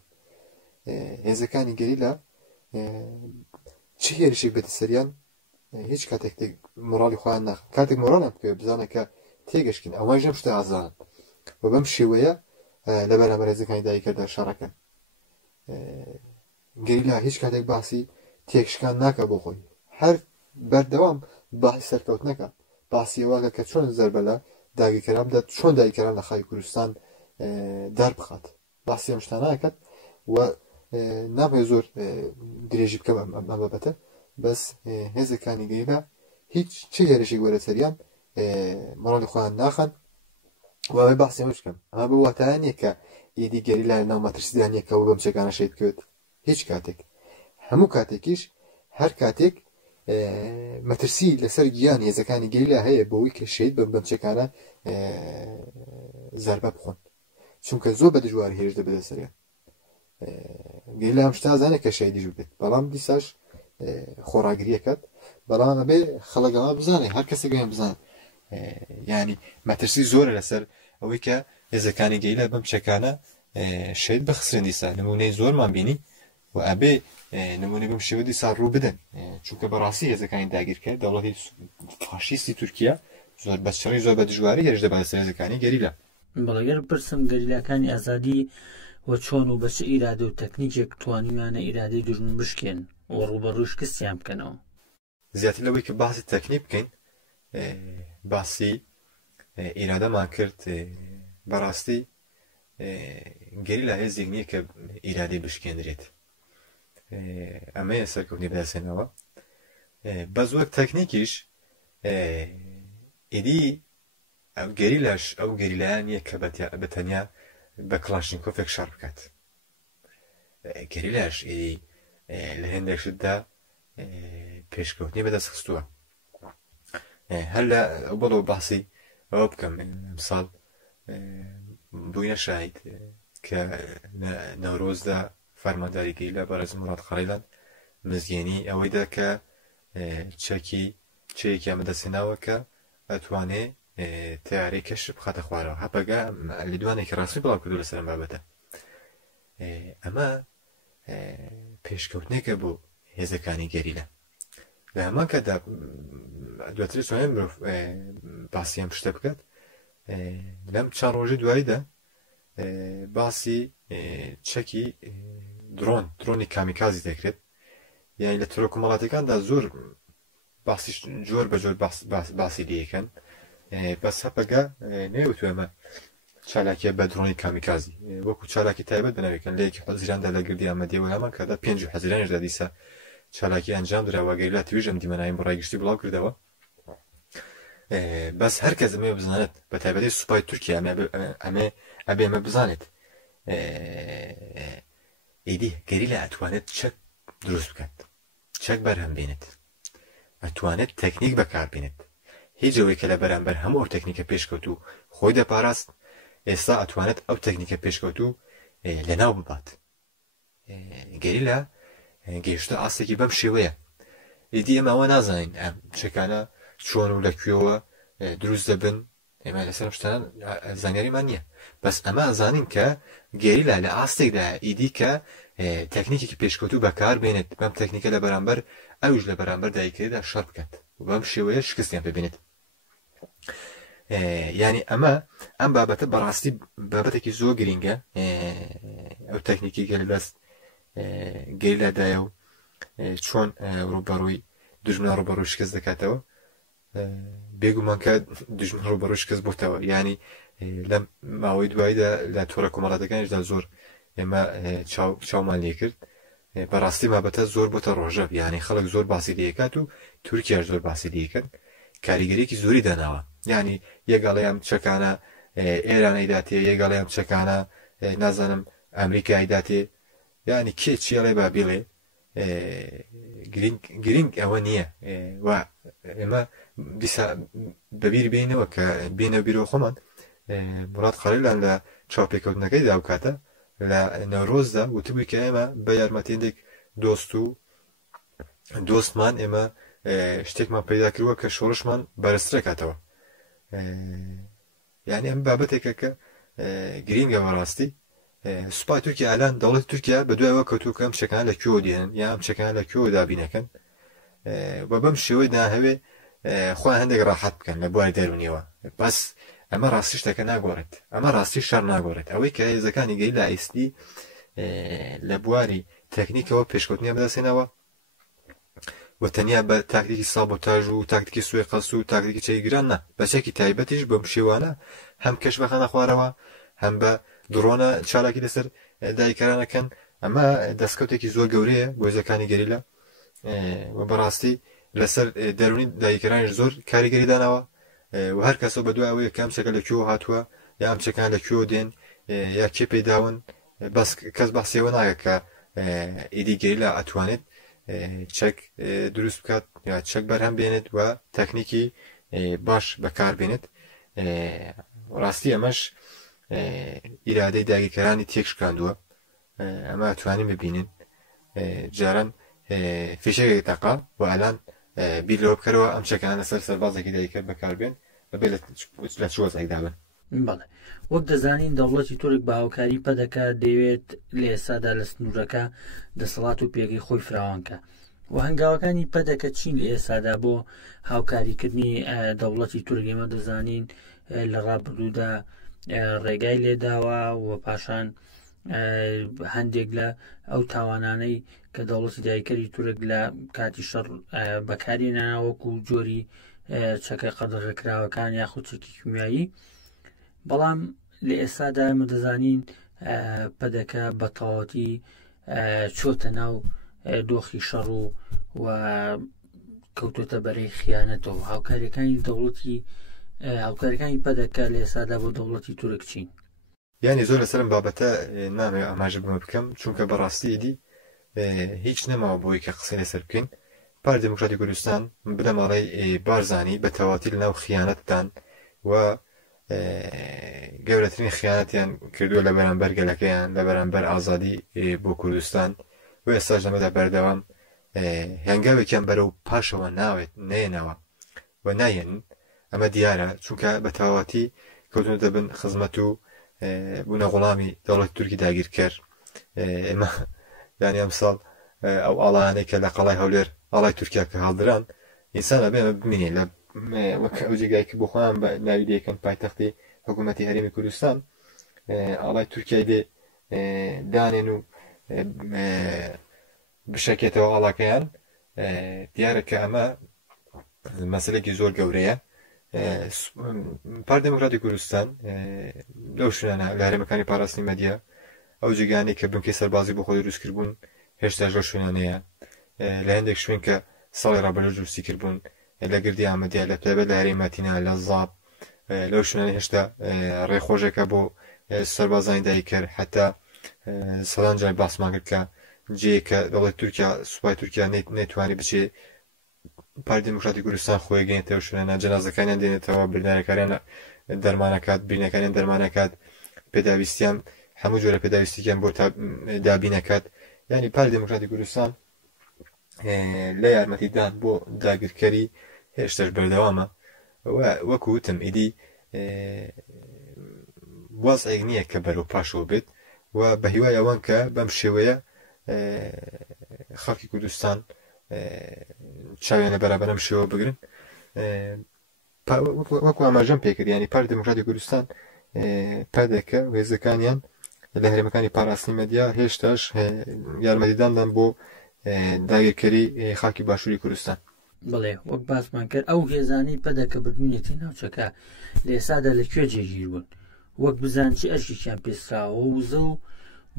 هێزەکانی گەریلا چ هێرشێک بێتە سەریان هیچ کاتێک مۆڕاڵی خۆیان ناخن، کاتێک مۆڕاڵیان بکەوێت بزانە کە تێگەشتن ئەوانش ئەم شتە ئازانن و بەم شێوەیە لە بەرامبەر هێزەکانی دایکەدا شەڕەکەن. گەریلا هیچ کاتێک باسی تێکشکان ناکە بۆ خۆی، هەر بەردەوام باسی سەرکەوت نەکە، باسی ئەوەکە کە چۆن زەربە لە داگیرکەران بدات، چۆن داگیرکەران لە خاکی کوردستان دەربخات، باسی ئەم شتانە ناکات و نابێت زۆر درێژی بکەم ئەم بابەتە، بەس هێزەکانی گەریلا هیچ چ هێرشێک وەرە سەریان مۆڕاڵی خۆیان ناخەن و ئەوەی باسی ئەمەش بکەم ئەمە بە واتایە نییە کە ئیدی گەریلا لە ناو مەترسیدا نییە کە بەم چێکانە شەید بکەوێت. هیچ کاتێک هەموو کاتێکیش هەر کاتێک مەترسی لەسەر گیان هێزەکانی گەریلا هەیە بۆەوەی کە شەید بەم چێکانە زەربە بخۆن، چونکە زۆر بە دژواری هێرش دەبێتە سەریان. گەریلا ئەم شتە ئازانێت کە شەیدیش بێت، بەڵام دیساش خۆڕاگریەکەت، بەڵام ئەبێ خەڵکەوە بزانێ، هەر کەسێکیان بزانێت ینی مەترسی زۆرە لەسەر ئەوەی کە هێزەکانی گەریلا بەم چێکانە شەید بخسرێن. دیسا نمونەی زۆرمان بینی و ئەبێ نمونەی بەم شێوە دیسا ڕوو بدەن، چونکە بەڕاستی هێزەکانی داگیرکرد دەوڵەتی فاشیستی تورکیا زۆر بە شەڕی زۆر بە دژواری هێرش دەبات لەسەر هێزەکانی گەریلا. بەڵگەر پرسم گەریلاکانی ئازادی و چۆن و بە چ ئیرادە و تەکنیکێک توانیوانە ئیرادەی دوژمن بشکێن و ڕوبەڕووی شکستیان بکەنەوە. زیاتر لەوەی کە باسی تەکنیک بکەین باسی ئیرادەمان کرد، بەڕاستی گەریلا هێزێک نییە کە ئیرادەی بشکێنرێت، ئەمەیە سەرکەوتنی بەدەستێنەوە. بەس وەک تەکنیکیش ئیدی گەریلاش ئەو گەریلایان نییە کە بەتەنیا بە کڵاشنکۆفێک شەڕ بکات. گەریلاش ئیدی لە هێندێک شتدا پێشکەوتنی بەدەست خستووە. هەر لە بەڵەوە باسی ئەوە بکەم ئەمساڵ بووینە شاهید کە نەورۆزدا فەرمانداریگەی لە بەرەز مڵات قەڕیلان مزگەێنی ئەوەیدا کە چەیەکیان بەدەستێناوە کە ئەتوانێ تیارەی کەش بخاتە خوارەوە هەپەگا لیدوانێکی ڕاستی بڵاو کردو لەسەر ئەم بابەتە ئەمە پێشکەوتنێکە بۆ هێزەکانی گەریلە لە هەمان کەدا دواتر سوێن مرۆڤ باسییان پشتە بکات لەم چەند ڕۆژی دواییدا باسی چەکی درۆنی کامیکازی دەکرێت یعنی لە تۆرە کۆمەڵاتەکاندا زۆر باسی جۆر بە جۆر باسی دیەکەن بەس هەپەگا نێوتو ئەمە چالاکیە بە درۆنی کامیکازی وەکو چالاکی تایبەت بنەوێکن لە یەکی حەزیراندا لە گردی ئەمەدیەوە هەمان کەدا 5 حەزیرانیشدا دیسە چالاکی ئەنجام درراوە گەری لا توێژەم دیمەنایم بڕای گشتی بڵاو کردەوە بەس هەرکەس ئەمێ بزانێت بە تایبەتی سوپای تورکیا ئەبێ ئەمە بزانێت ئیدی گەریلا ئەتوانێت چەک دروست بکات چەک بەرهەم بێنێت ئەتوانێت تەکنیک بەکاربێنێت هیچ ئەوەی کە لە بەرامبەر هەموو ئەو تەکنیکە پێشکەوتو خۆی دەپاراست ئێستا ئەتوانێت ئەو تەکنیکە پێشکەوتو لەناو ببات گەریلا گەیشتە ئاستێکی بەم شێوەیە ئیدی ئێمە ئەوە نازانین ئەم چەکانە چۆن و لەکوێوە دروست دەبن ئێمە لەسەر شتان زانیاریمان نییە بەس ئەمە ئەزانین کە گەریلا لە ئاستێکدا ئیدی کە تەکنیکێکی پێشکەوتو بەکار بێنێت بەم تەکنیکە لە بەرامبەر ئەوش لە بەرامبەر دایکەکەیدا شەڕ بکات و بەم شێوەیە شکستیان ببینێت یعنی ئەم بابەتە بەڕاستی بابەتێکی زۆر گرینگە ئەو تەکنیکی گەریلادایە و چۆن ڕوبەڕووی دوژمنە ڕوبەڕووی شکست دەکاتەوە بێگومان کە دوژمن ڕوبەڕووی شکست بووتەوە ینی لەم ماوەی دواییدا لە تۆرە کۆمەڵاتەکانیشدا زۆر ئێمە چاومان لێ کرد بەڕاستی بابەتە زۆر بۆتە ڕۆژە یعنی خەڵک زۆر باسی لێکات و تورکیاش زۆر باسی لێکن کاریگەریەکی زۆری داناوە یعنی یەگەڵەیەم چەکانە ئێران ئەیداتێ یەگەڵەیەم چەکانە نازانم ئەمریکا ئەیداتێ یعنی کێ چیڵێ با بڵێ گرنگ ئەوە نییە و ئێمە بەبیر بینەوە کە بینە بیرۆ خۆمان مڵات قەڕیلان لە چاوپێکەوتنەکەی داوکاتە لە نەورۆزدا وتبووی کە ئێمە بە یارمەتیندێک دۆستمان ئێمە شتێکمان پەیدا کردووە کە شۆڕشمان بەرزترە کاتەوە یعنی ئەم بابەتێکە کە گرینگە بەڕاستی سوپای تورکیا ئالان دەوڵەتی تورکیا بە دوایەوە کەوتووە کە ئەم چەکان لە کوێوە دێنن یا ئەم چەکان لە کوێوە دابینەکەن بە بەم شێوەی ناهەوێ خۆیان هەندێک ڕاحەت بکەن لە بواری دەرونیەوە بەس ئەمە ڕاستی شتەکە ناگۆڕێت ئەمە ڕاستی شەڕ ناگۆڕێت ئەوەی کە هێزەکانی گەریلا ئایستی لە بواری تەکنیکەوە پێشکەوتنیە بەدەستێنەوە و تەنیا بە تاکتیکی سابۆتاژ و تاکتیکی سوێ قەس و تاکتیکی چەیگران نە بە چەکی تایبەتیش بەم شێوانە هەم کەش بەخانە خوارەوە هەم بە درۆنە چالاکی لەسەر دایکەرانەکەن ئەمە دەستکەوتێکی زۆر گەورەیە بۆ هێزەکانی گەریلا و بەڕاستی لەسەر دەرونی دایکەرانیش زۆر کاریگەری داناوە و هەر کەسە بە دوای ئەوەیە کام چەکە لە کوێوە هاتووە یا ئەم چەکان لە کوێوە دێن یا کێ پێداون بەس کەس بەحسیەوە ناکە کە ئیدی گەریلا ئەتوانێت چەک دروست بکات یا چەک بەرهەم بێنێت و تەکنیکی باش بەکار بێنێت ڕاستی ئەمەش ئیرادەی داگیرکەرانی تێک شکاندووە ئەمە ئەتوانین ببینن جاران فیشەکێک تەقا و ئەلان بیر لەوە بکەرەوە ئەم چەکانە لەسەر سەربازێکی دایکرد بەکاربێن بەبێ لە چ وەزعێکدا بن بەڵێ وەک دەزانین دەوڵەتی تورک بە هاوکاری پەدەکات دەیەوێت لە ئێستادا لە سنوورەکە دەسەڵات و پێگەی خۆی فراوانکە و هەنگاوەکانی پەدەکە چین لە ئێستادا بۆ هاوکاریکردنی دەوڵەتی تورک ئێمە دەزانین لە ڕابردوودا ڕێگای لێداوە و پاشان هەندێک لە ئەو تاوانانەی کە دەوڵەتی دایکەری تورک لە کاتی شەڕ بەکارێنا وەکو جۆری چەکە قەدەغەکراوەکان یاخود چەکی کیمیایی بەڵام لە ئێستادا ئێمە دەزانین پەدەکە بە تەواوەتی چۆتە ناو دۆخی شەڕ و کەوتۆتە بەرەی خیانەتەوە هاوکاریەکانی پەدەکە لە ئێستادا بۆ دەوڵەتی تورک چین یعنی زۆر لەسەرم بابەتە نامەوێت ئاماژە بمە بکەم چونکە بەڕاستی دی هیچ نەماوە بۆی کە قسەی لەسەر بکەین پارتی دموکراتی کوردستان بنەماڵەی بارزانی بە تەواتی لەناو خیانەتدان و گەورەترین خیانەتیان کردووە لە بەرامبەر گەلەکەیان لە بەرامبەر ئازادی بۆ کوردستان و ئێستاش لەمەدا بەردەوام هەنگاوێکیان بەرەو پاشەوە نێنەوە و نایەن ئەمە دیارە چونکە بە تەواوەتی کەوتونە دەبن خزمەت و بوونە غوڵامی دەوڵەتی تورکی داگیرکەر ئێمە یانی ئەمساڵ ئەو ئاڵایانەی کە لە قەڵای هەولێر ئاڵای تورکیا کە هەڵدران ئینسانە بێمە بمینێ لە ئەو جێگای کە بۆ خۆیان بە ناوی دەیەکەن پایتەختی حکوومەتی هەرێمی کوردستان ئاڵای تورکیای دێ دانێن و بشەکێتەوە ئاڵاکەیان دیارە کە ئەمە مەسەلێکی زۆر گەورەیە پارتی دموکراتی کوردستان لەو شوێنە لە هەرێمەکانی پاراستنی مەدیا ئەو جێگانەی کە بنکەی سەربازی بۆ خۆی دروستکردبوون هێشتا لەو شوێنانەیە لە هەندێک شوێن کە ساڵی ڕابردوو دروستی کردبوون لە گردی ئامەدیا لە تایبەت لە هەرێمەتینا لە زاب لەو شوێنانە هێشتا ڕێخۆشێکە بۆ سەربازانی دایکرد حتا سەدان جای باسمان کرد کە جێیەکە دەوڵەتی تورکیا سوپای تورکیا نەیتوانی بچێ پارتی دموکراتی کوردستان خۆی گەێنێتەوە شوێنە جەنازەکانیان دێنێتەوە بردنەکانیان دەرمانەکات بینەکانیان دەرمانەکات پێداویستیان هەموو جۆرە پێداویستیان بۆ دابینەکات یعنی پارتی دموکراتی کوردستان لە یارمەتیدان بۆ داگیرکەری هێشتاش بەردەوامە وەکو وتم ئیدی وەزعێک نییە کە بەرەو پاشەوە بێت و بە هیوای ئەوان کە بەم شێوەیە خەڵکی کوردستان چاویانە بەرابەرم شێوە بگرن وەکو ئاماژەم پێکرد ینی پارتی دموکراتی کوردستان پادێکە وێزەکانیان لە هەرێمەکانی پاراستنی مەدیا هێشتاش یارمەتیداندان بۆ داگیرکەری خاکی باشووری کوردستان بڵێ وەک باسمان کرد ئەو هێزانی پەدەکە بردنێتی ناوچەکە لە ئێسادا لەکوێ جێگیر بوون وەک بزان چی ئەرشیان پێستراوە وزە و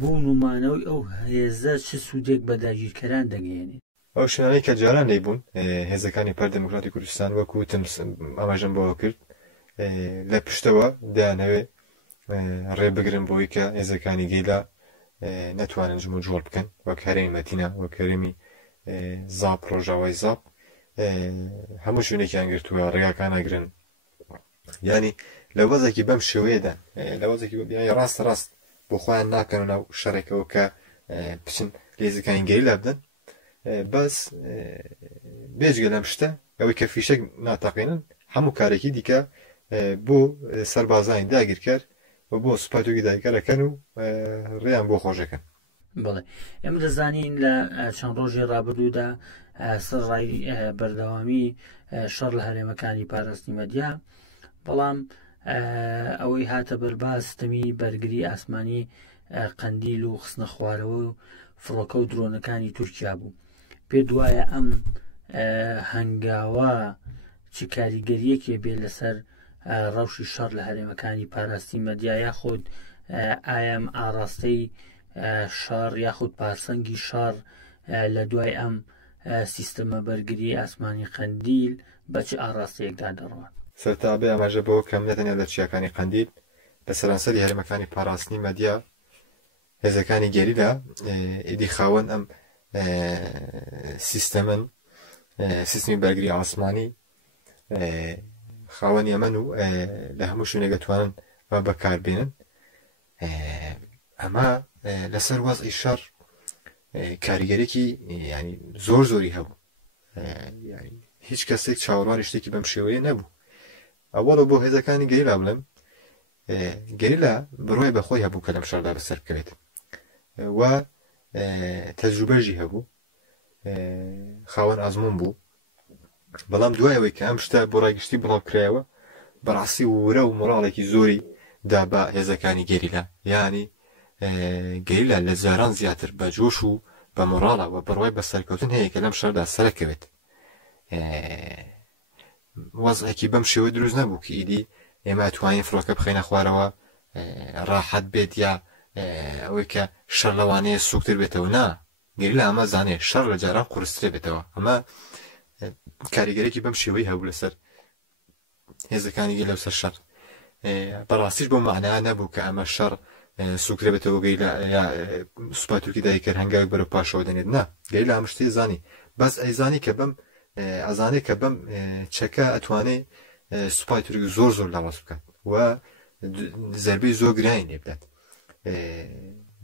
بۆ نومانەوەی ئەو هێزە چ سوودێک بە داگیرکەران دەگەێنێت ئەو شوێنانەی کە جاران لێبوون هێزەکانی پارتی دموکراتی کوردستان وەکو وتم ئاماژەم بۆەوە کرد لە پشتەوە دایانەوێ ڕێبگرن بۆی کە هێزەکانی گەیلا نەتوانن ژم و جۆڵ بکەن وەک هەرێمی مەتینە وەک هەرێمی زاپ ڕۆژاوای زاپ هەموو شوێنێکیان گرتووە ڕێگاکان ناگرن ینی لە وەزێکی بەم شێوەیەدا لە وەزێکی ڕاست بۆ خۆیان ناکەن و ناو شەڕێکەوە کە بچن هێزەکانی گەیلا بدەن بەس بێجگە لەم شتە ئەوەی کە فیشەک ناتەقێنن هەموو کارێکی دیکە بۆ سەربازانی داگیرکەر و بۆ سوپای تورکی داگیرکەرەکەن و ڕێیان بۆ خۆشەکەن بڵێ ئێمە دەزانین لە چەند ڕۆژی ڕابردوودا سەرڕای بەردەوامی شەڕ لە هەرێمەکانی پاراستنی مەدیا بەڵام ئەوەی هاتە بەرباستمی بەرگری ئاسمانی قەندیل و خستنە خوارەوە و فڕۆکە و درۆنەکانی تورکیا بوو پێ دوایە ئەم هەنگاوە چ کاریگەریەکێ بێ لەسەر ڕەوشی شەڕ لە هەرێمەکانی پاراستی مەدیا یاخود ئایم ئاڕاستەی شەڕ یاخود پارسەنگی شەڕ لە دوای ئەم سیستەمە بەرگری ئاسمانی قەندیل بە چ ئاڕاستەیەکدا دەڕوات سەرتا بێ ئاماژە بەوە کەم نەتەنیا لە چیاکانی قەندیل لە سەرانسەری هەرێمەکانی پاراستنی مەدیا هێزەکانی گەریلا ئیدی خاوەن ئەم سیستمی بەرگری ئاسمانی خاوەن ئەمەن و لە هەموو شوێنێک دەتوانن بەکاربێنن ئەمە لەسەر وەزعی شەڕ کاریگەرێکی ینی زۆری هەبوو هیچ کەسێک چاوەڕوانی شتێکی بەم شێوەیە نەبوو ئەوەڵە بۆ هێزەکانی گەریلا بڵێم گەریلا بڕۆی بەخۆی هەبوو کە لەم شەڕدا بەسەر بکەوێت و تەجروبەژی هەبوو خاوەن ئازمون بوو بەڵام دوایەوەی کە ئەم شتە بۆ ڕایگشتی بڵاوکرایەوە بەڕاستی ورە و مۆراڵێکی زۆری دا بە هێزەکانی گەریلا یعنی گەریلا لە جاران زیاتر بە جۆش و بە مۆراڵە و بڕوای بەسەرکەوتن هەیە کە لەم شەردا سەرەکەوێت وەزعێکی بەم شێوە دروست نەبوو کە ئیدی ئێمە توانین فڕۆکە بخەینە خوارەوە ڕاحەت بێت یا ئەوەی کە شەڕ لەوانەیە سوکتر بێتەوە نا گەریلا ئەمە زانێ شەڕ لە جاران قورسترێ بێتەوە ئەمە کاریگەرێکی بەم شێوەی هەبوو لەسەر هێزەکانی گەل لەسەر شەڕ بەڕاستیش بۆ معنای نەبوو کە ئەمە شەڕ سوکرێ بێتەوە گەیلا یا سوپای تورکی دایکرد هەنگاوێک بەرەو پاشەوە دەنێت نا گەیلا ئەم شتەی زانی بەس ئەیزانی کە بەم ئەزانێت کە بەم چەکە ئەتوانێت سوپای تورکی زۆر لاواز بکات و زەربەی زۆر گرانی لێ بدات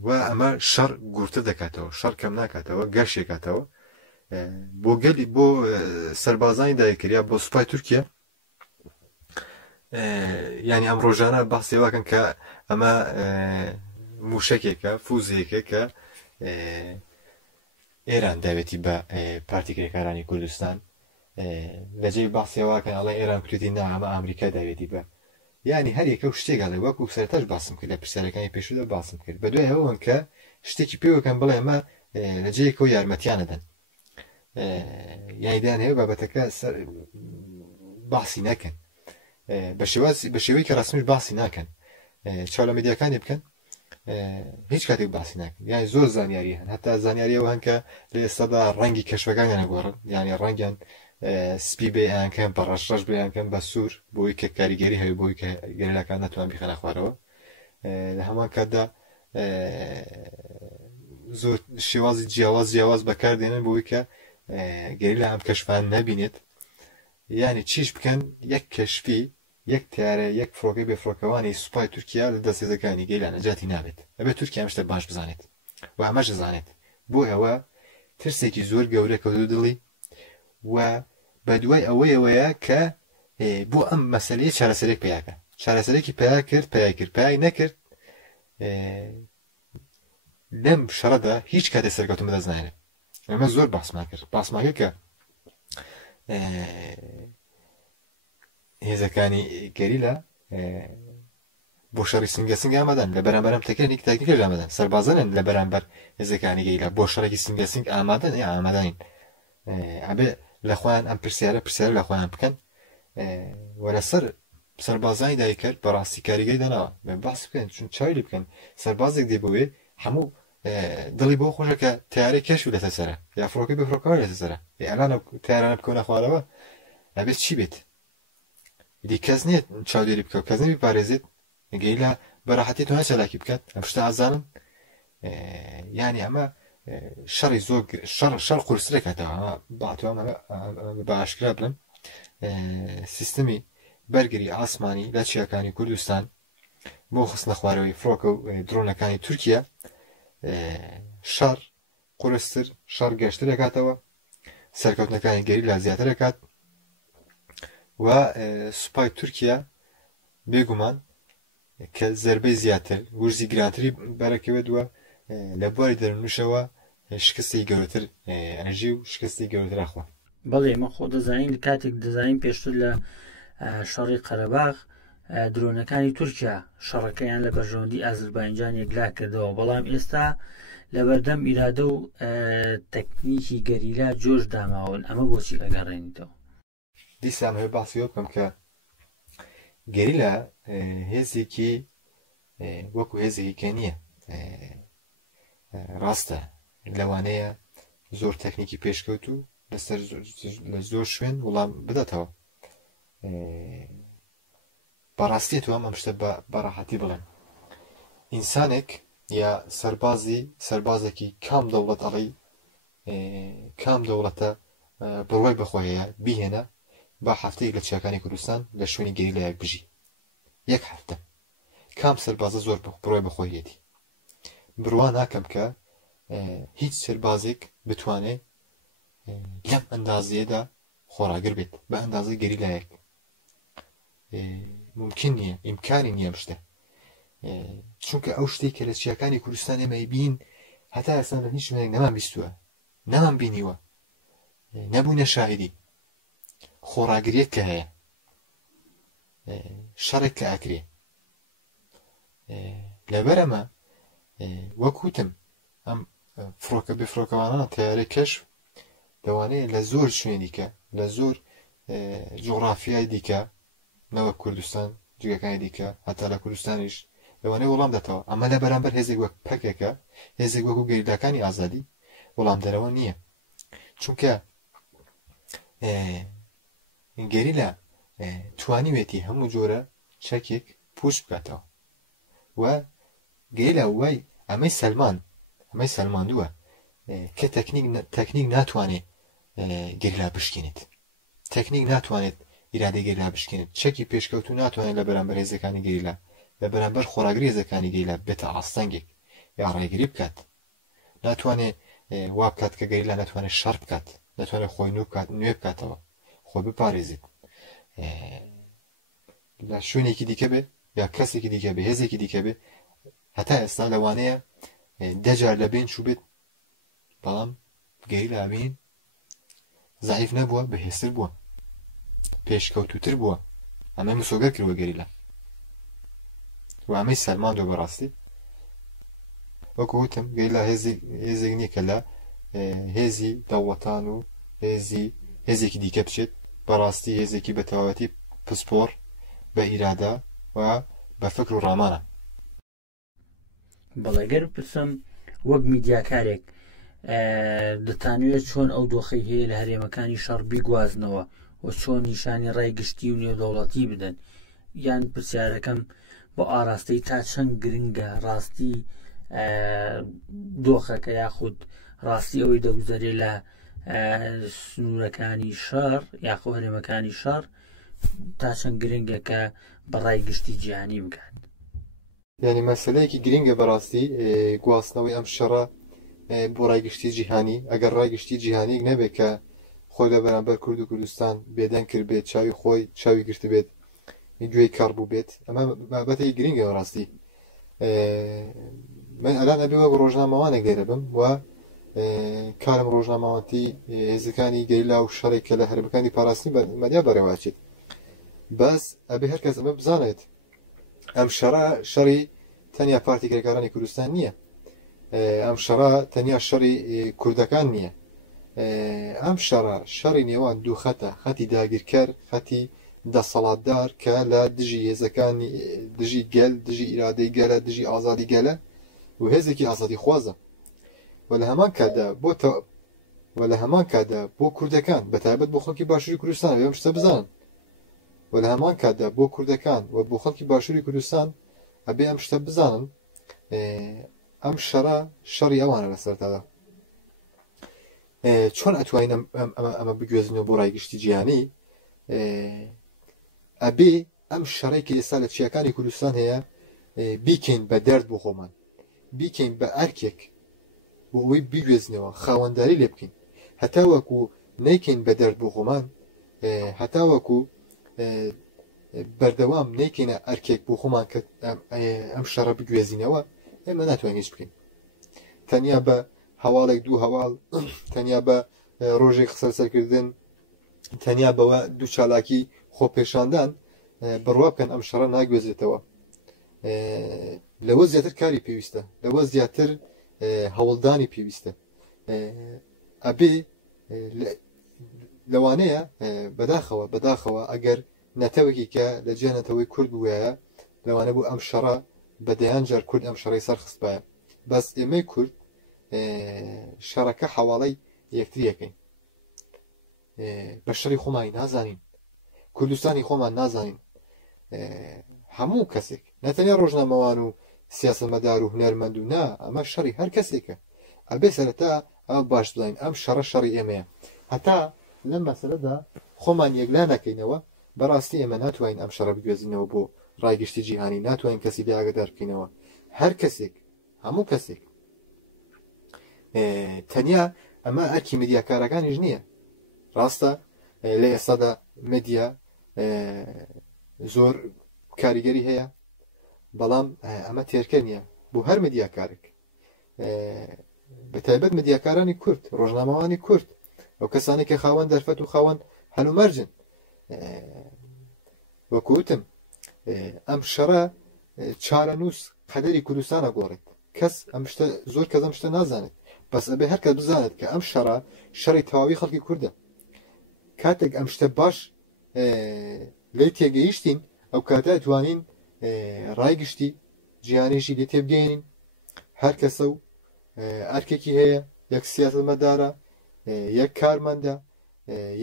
و ئەمە شەڕ گورتە دەکاتەوە شەڕ کەم ناکاتەوە گەشتێکاتەوە بۆ سەربازانی داگیرکریا بۆ سوپای تورکیا ینی ئەم ڕۆژانە باسیێواکەن کە ئەمە موشکێکە فوزێکە کە ئێران داوێتی بە پارتی کرێکارانی کوردستان لەجێی باسیێواکەن ئەڵێ ئێران کوردی نا ئەمە ئەمریکا داوێتی بە ینی هەر یەکە شتێک ئەڵێ وەکو سەرەتاش باسم کرد لە پرسیارەکانی پێشودا باسم کرد بە دوای ئەوەن کە شتێکی پێوەکەن بڵێ ئەمە لەجێیەکەوە یارمەتیانەدەن یانیدان هەیە بابەتەکە باسی نەکەن بە شێوەی کە ڕسمیش باسی ناکەن چاو لە میدیاکانی بکەن هیچ کاتێک باسی ناکەن یانی زۆر زانیاری هەن هەتا زانیاریەوە هەن کە لە ئێستادا ڕەنگی کەشوەکانیان نەگۆڕن ینی ڕەنگیان سپی بێ یانکەن بە ڕەش بێ یانکەن بە سوور بۆی کە کاریگەری هەیە بۆی کە گەریلاکان نەتوان بیخەنە خوارەوە لە هەمان کاتدا زۆر شێوازی جیاواز بەکاردێنن بۆی کە گەریلا ئەم کەشفان نەبینێت یعنی چیش بکەن یەک کەشفی یەک تیارە یەک فڕۆکەی بێفڕۆکەوانی سوپای تورکیا لە دەستێزەکانی گەیلا نەجاتی نابێت ئەبێت تورکیا شتە باش بزانێت و ئەمەش دەزانێت بۆ ئەوە ترسێکی زۆر گەورە کەوتو دڵی و بە دوای ئەوەیەوەیە کە بۆ ئەم مەسەلەیە چارەسەرێک پیاکە چارەسەرێکی پیا کرد پای نەکرد لەم شەڕەدا هیچ کاتێ سەرکەوتن بەدەست نایێت ئەمە زۆر باسمان کرد باسماکە کە هێزەکانی گەریلا بۆ شەڕی سنگەسنگ ئامادەن لە بەرامبەرم تەکنیک تاکتیکەش ئامادەن سەربازانن لە بەرامبەر هێزەکانی گەریلا بۆ شەڕێکی سنگەسنگ ئامادەن ئامادەین ئەبێ لە خۆیان ئەم پرسیارە لە خۆیان بکەن وەلەسەر سەربازانی دایکرد بەڕاستی کاریگەری داناوە باس بکەن چون چاوی لێ بکەن سەربازێک دێ بۆوێ هەموو دڵی بۆ خۆشە کە تیارەی کەشف لێتە سەرە یا فڕۆکەی بفڕۆکەوە لێتە سەرە ئەلانە تیارانە بکەونە خوارەوە ئەبێت چی بێت دی کەس نییە چاودێری بکە کەس نەبی پارێزێت گەیلا بەراحەتی تۆ نەچەلاکی بکات ئەم شتە ئازانن یعنی ئەمە شەڕی زۆر شەڕ قورسرێکاتەوە ئەمە باتوانە باشکرا بڵێم سیستەمی بەرگری ئاسمانی لە چیاکانی کوردستان بۆ خستنە خوارەوەی فڕۆکە و درۆنەکانی تورکیا شەڕ قورستر شەڕ گەشتر دەکاتەوە سەرکەوتنەکانی گەریلا زیاتر دەکات و سوپای تورکیا بێگومان کە زەربەی زیاتر ورزی گرانتری بەرەکەوێت وە لە بواری دەرنووشەوە شکستی گەورەتر ئەنژی و شکستی گەورەتر ئەخوا بەڵێ مە خۆ دەزانین کاتێک دەزانین پێشتر لە شەڕی قەرەباغ درۆنەکانی تورکیا شەڕەکەیان لە بەرژەوەندی ئازربایجان یەکلا کردەوە بەڵام ئێستا لە بەردەم ئیرادە و تەکنیکی گەریلا جۆش داماون ئەمە بۆچی ئەگەڕێنیتەوە دیسان هەیە باسیەوە بکەم کە گەریلا هێزێکی وەکو هێزێکی کە نییە ڕاستە لەوانەیە زۆر تەکنیکی پێشکەوت و لەسەر لە زۆر شوێن وەڵام بدەتەوە بەڕاستیەوە ئەم شتە بەڕاحەتی بڵێن ئینسانێک یا سەربازێکی کام دەوڵەت ئەڵێ کام دەوڵەتە بڕوای بەخۆیە بیهێنە با هەفتەیەک لە چیاکانی کوردستان لە شوێنی گەریلایەک بژی یەک هەفتە کام سەربازە زۆر بڕوای بەخۆیەتی بڕوا ناکەم کە هیچ سەربازێک بتوانێت لەم ئەندازەیەدا خۆراگر بێت بە ئەندازەی گەریلایەک ممکن نییە ئیمکانی نییە شتە چونکە ئەو شتێک کە لە چیاکانی کوردستان ئێمەی بین هەتا ئێستا لە هیچ شوێنێک نەمان بیستووە نەمان بینیوە نەبوونە شاهدی خۆراگریەک کە هەیە شەڕێک کە ئاکرێ لەبەرەمە وەکوتم ئەم فڕۆکە بفرۆکەوانە تیارەی کەشف دەوانەیە لە زۆر شوێنی کە لە زۆر جوغرافیای دیکە نەوە کوردستان جگەکانی دیکە هەتا لە کوردستانیش لەوانەیە وەڵام دەتەوە ئەمە لە بەرامبەر هێزێک وەک پەکێکە هێزێک وەکو گەریلاکانی ئازادی وەڵام دەرەوە نییە چونکە گەریلا توانیوێتی هەموو جۆرە چەکێک پوش بکاتەوە و گەریلا وای ئەمەی سەلماندووە کە تەکنیک ناتوانێت گەریلا بشکێنێت تەکنیک ناتوانێت ئیرادەی گەریلا بشکێنێت چەکی پێشکەوتو ناتوانێت لە بەرامبەر هێزەکانی گەریلا لە بەرامبەر خۆراگری هێزەکانی گەریلا بێتە ئاستەنگێک یا ڕێگری بکات ناتوانێت وا بکات کە گەریلا ناتوانێت شەڕ بکات ناتوانێت خۆی نوێ بکاتەوە خۆی بپارێزێت لە شوێنێکی دیکە بێ یا کەسێکی دیکە بێ هێزێکی دیکە بێ هەتا ئێستا لەوانەیە دەجار لە بین چوو بێت بەڵام گەریلا بین زعیف نەبووە بەهێزتر بووە پێشکەوتوتر بووە ئەمە مسۆگەر کردووە گەریلا و ئەمەی سەلماندۆ بەڕاستی وەکو وتم گەریلا هێزێک نییە کە لە هێزی دەوڵەتان و هێزێکی دیکە بچێت بەڕاستی هێزێکی بە تەواوەتی پسپۆر بە ئیرادا و بە فکر و ڕامانە بەڵێگەر پرسم وەک میدیاکارێک دەتانوێت چۆن ئەو دۆخەی هەیە لە هەرێمەکانی شەڕ بیگوازنەوە و چۆن نیشانی ڕای گشتی و نێودەوڵەتی بدەن یان پرسیارەکەم بۆ ئاراستەی تا چەند گرنگە ڕاستی دۆخەکە یاخود ڕاستی ئەوەی دەگوزارێت لە سنوورەکانی شەڕ یاخۆ هەرێمەکانی شەڕ تا چەند گرنگە کە بە ڕای گشتی جیهانی بکات یعنی مەسەلەیەکی گرنگە بەڕاستی گواستنەوەی ئەم شەڕە بۆ ڕایگشتی جیهانی ئەگەر ڕایگشتی جیهانیک نەبێت کە خۆی لە بەرامبەر کورد و کوردستان بێدەنگ کرد بێت چاوی خۆی چاوی گرت بێت گوێی کار بوو بێت ئەمە بابەتێکی گرنگە بەڕاستی من ئەلان ئەبێ وەک ڕۆژنامەوانێک لێرە بم و کارم ڕۆژنامەوانتی هێزەکانی گەریلا و شەڕێک کە لە هەرێمەکانی پاراستنی مەدیا بەڕێواچێت بەس ئەبێ هەر کەس ئەمە بزانێت ئەم شەڕە شەڕی تەنیا پارتیگەرەکانی کوردستان نییە ئەم شەڕە تەنیا شەڕی کوردەکان نییە ئەم شەڕە شەڕی نێوان دوو خەتە خەتی داگیرکەر خەتی دەسەڵاتدار کە لە دژی هێزەکانی دژی گەل دژی ئیرادەی گەلە دژی ئازادی گەلە و هێزێکی ئازادی خوازە و لە هەمان کاتدا بۆ کوردەکان بەتایبەت بۆ خەڵکی باشووری کوردستان ئەم شتە بزانن و لە هەمان کاتدا بۆ کوردەکان و بۆ خەڵکی باشووری کوردستان ئەبێ ئەم شتە بزانن ئەم شەڕە شەڕی ئەوانە لەسەرتادا چۆن ئەتوانین ئەمە بگوێزنەوە بۆ ڕایگشتی جیهانی ئەبێ ئەم شەڕێکی ئێستا لە چیەکانی کوردستان هەیە بیکەین بە دەرد بۆ خۆمان بیکەین بە ئەرکێک بۆ ئەوەی بگوێزنەوە خاوەنداری لێ بکەین هەتا وەکو نەیکەین بە دەرد بۆ خۆمان هەتا وەکو بەردەوام نەیکەینە ئەرکێک بۆ خۆمان کە ئەم شەڕە بگوێزینەوە ئێمە ناتوانین هیچ بکەین تەنیا بە هەواڵێک دوو هەواڵ تەنیا بە ڕۆژێک سەرکردن تەنیا بەوە دوو چالاکی خۆپێشاندان بڕوا بکەن ئەم شەڕە ناگوێزێتەوە لەوە زیاتر کاری پێویستە لەوە زیاتر هەوڵدانی پێویستە ئەبێ لەوانەیە بەداخەوە ئەگەر نەتەوەکی کە لە جیانەتەوەی کورد بووایە لەوانە بوو ئەم شەڕە بەدەیان جار کورد ئەم شەڕی سەرخستبایە بەس ئێمەی کورد شەڕەکە حواڵەی یەکتریەکەین بە شەڕی خۆمانی نازانین کوردستانی خۆمان نازانین هەموو کەسێک نەتەنیا ڕۆژنامەوان و سیاسەتمەدار و هونەرمەند و نا ئەمە شەڕی هەر کەسێکە ئەبێ سەرەتا ئەمە باش بڵین ئەم شەڕە شەڕی ئێمەیە هەتا لەم مەسەلەدا خۆمان یەکلا نەکەینەوە بەڕاستی ئێمە ناتوانین ئەم شەڕە بگوێزینەوە بۆ ڕایگشتی جیهانی ناتوانین کەسی ئاگادار بکەینەوە هەر کەسێک هەموو کەسێک تەنیا ئەمە ئەرکی میدیاکارەکانیش نییە ڕاستە لە ئێستادا مدیا زۆر کاریگەری هەیە بەڵام ئەمە تێرکە نییە بۆ هەر مدیاکارێک بەتایبەت مدیاکارانی کورد ڕۆژنامەوانی کورد ئەو کەسانی کە خاوەن دەرفەت و خاوەن هەلومەرجن وەکوتم ئەم شەڕە چارەنووس قەدەری کوردستانە گۆڕێت کەس ئەم شتە زۆر کەس ئەم شتە نازانێت بەس ئەبێ هەر کەس بزانێت کە ئەم شەڕە شەڕی تەواوی خەڵکی کووردە کاتێک ئەم شتە باش لێی تێگەیشتین ئەو کاتە توانین ڕایگشتی جیهانیشی لێ تێبگەینین هەر کەسە و ئەرکێکی هەیە یەک سیاسەتمەدارە یەک کارمەندە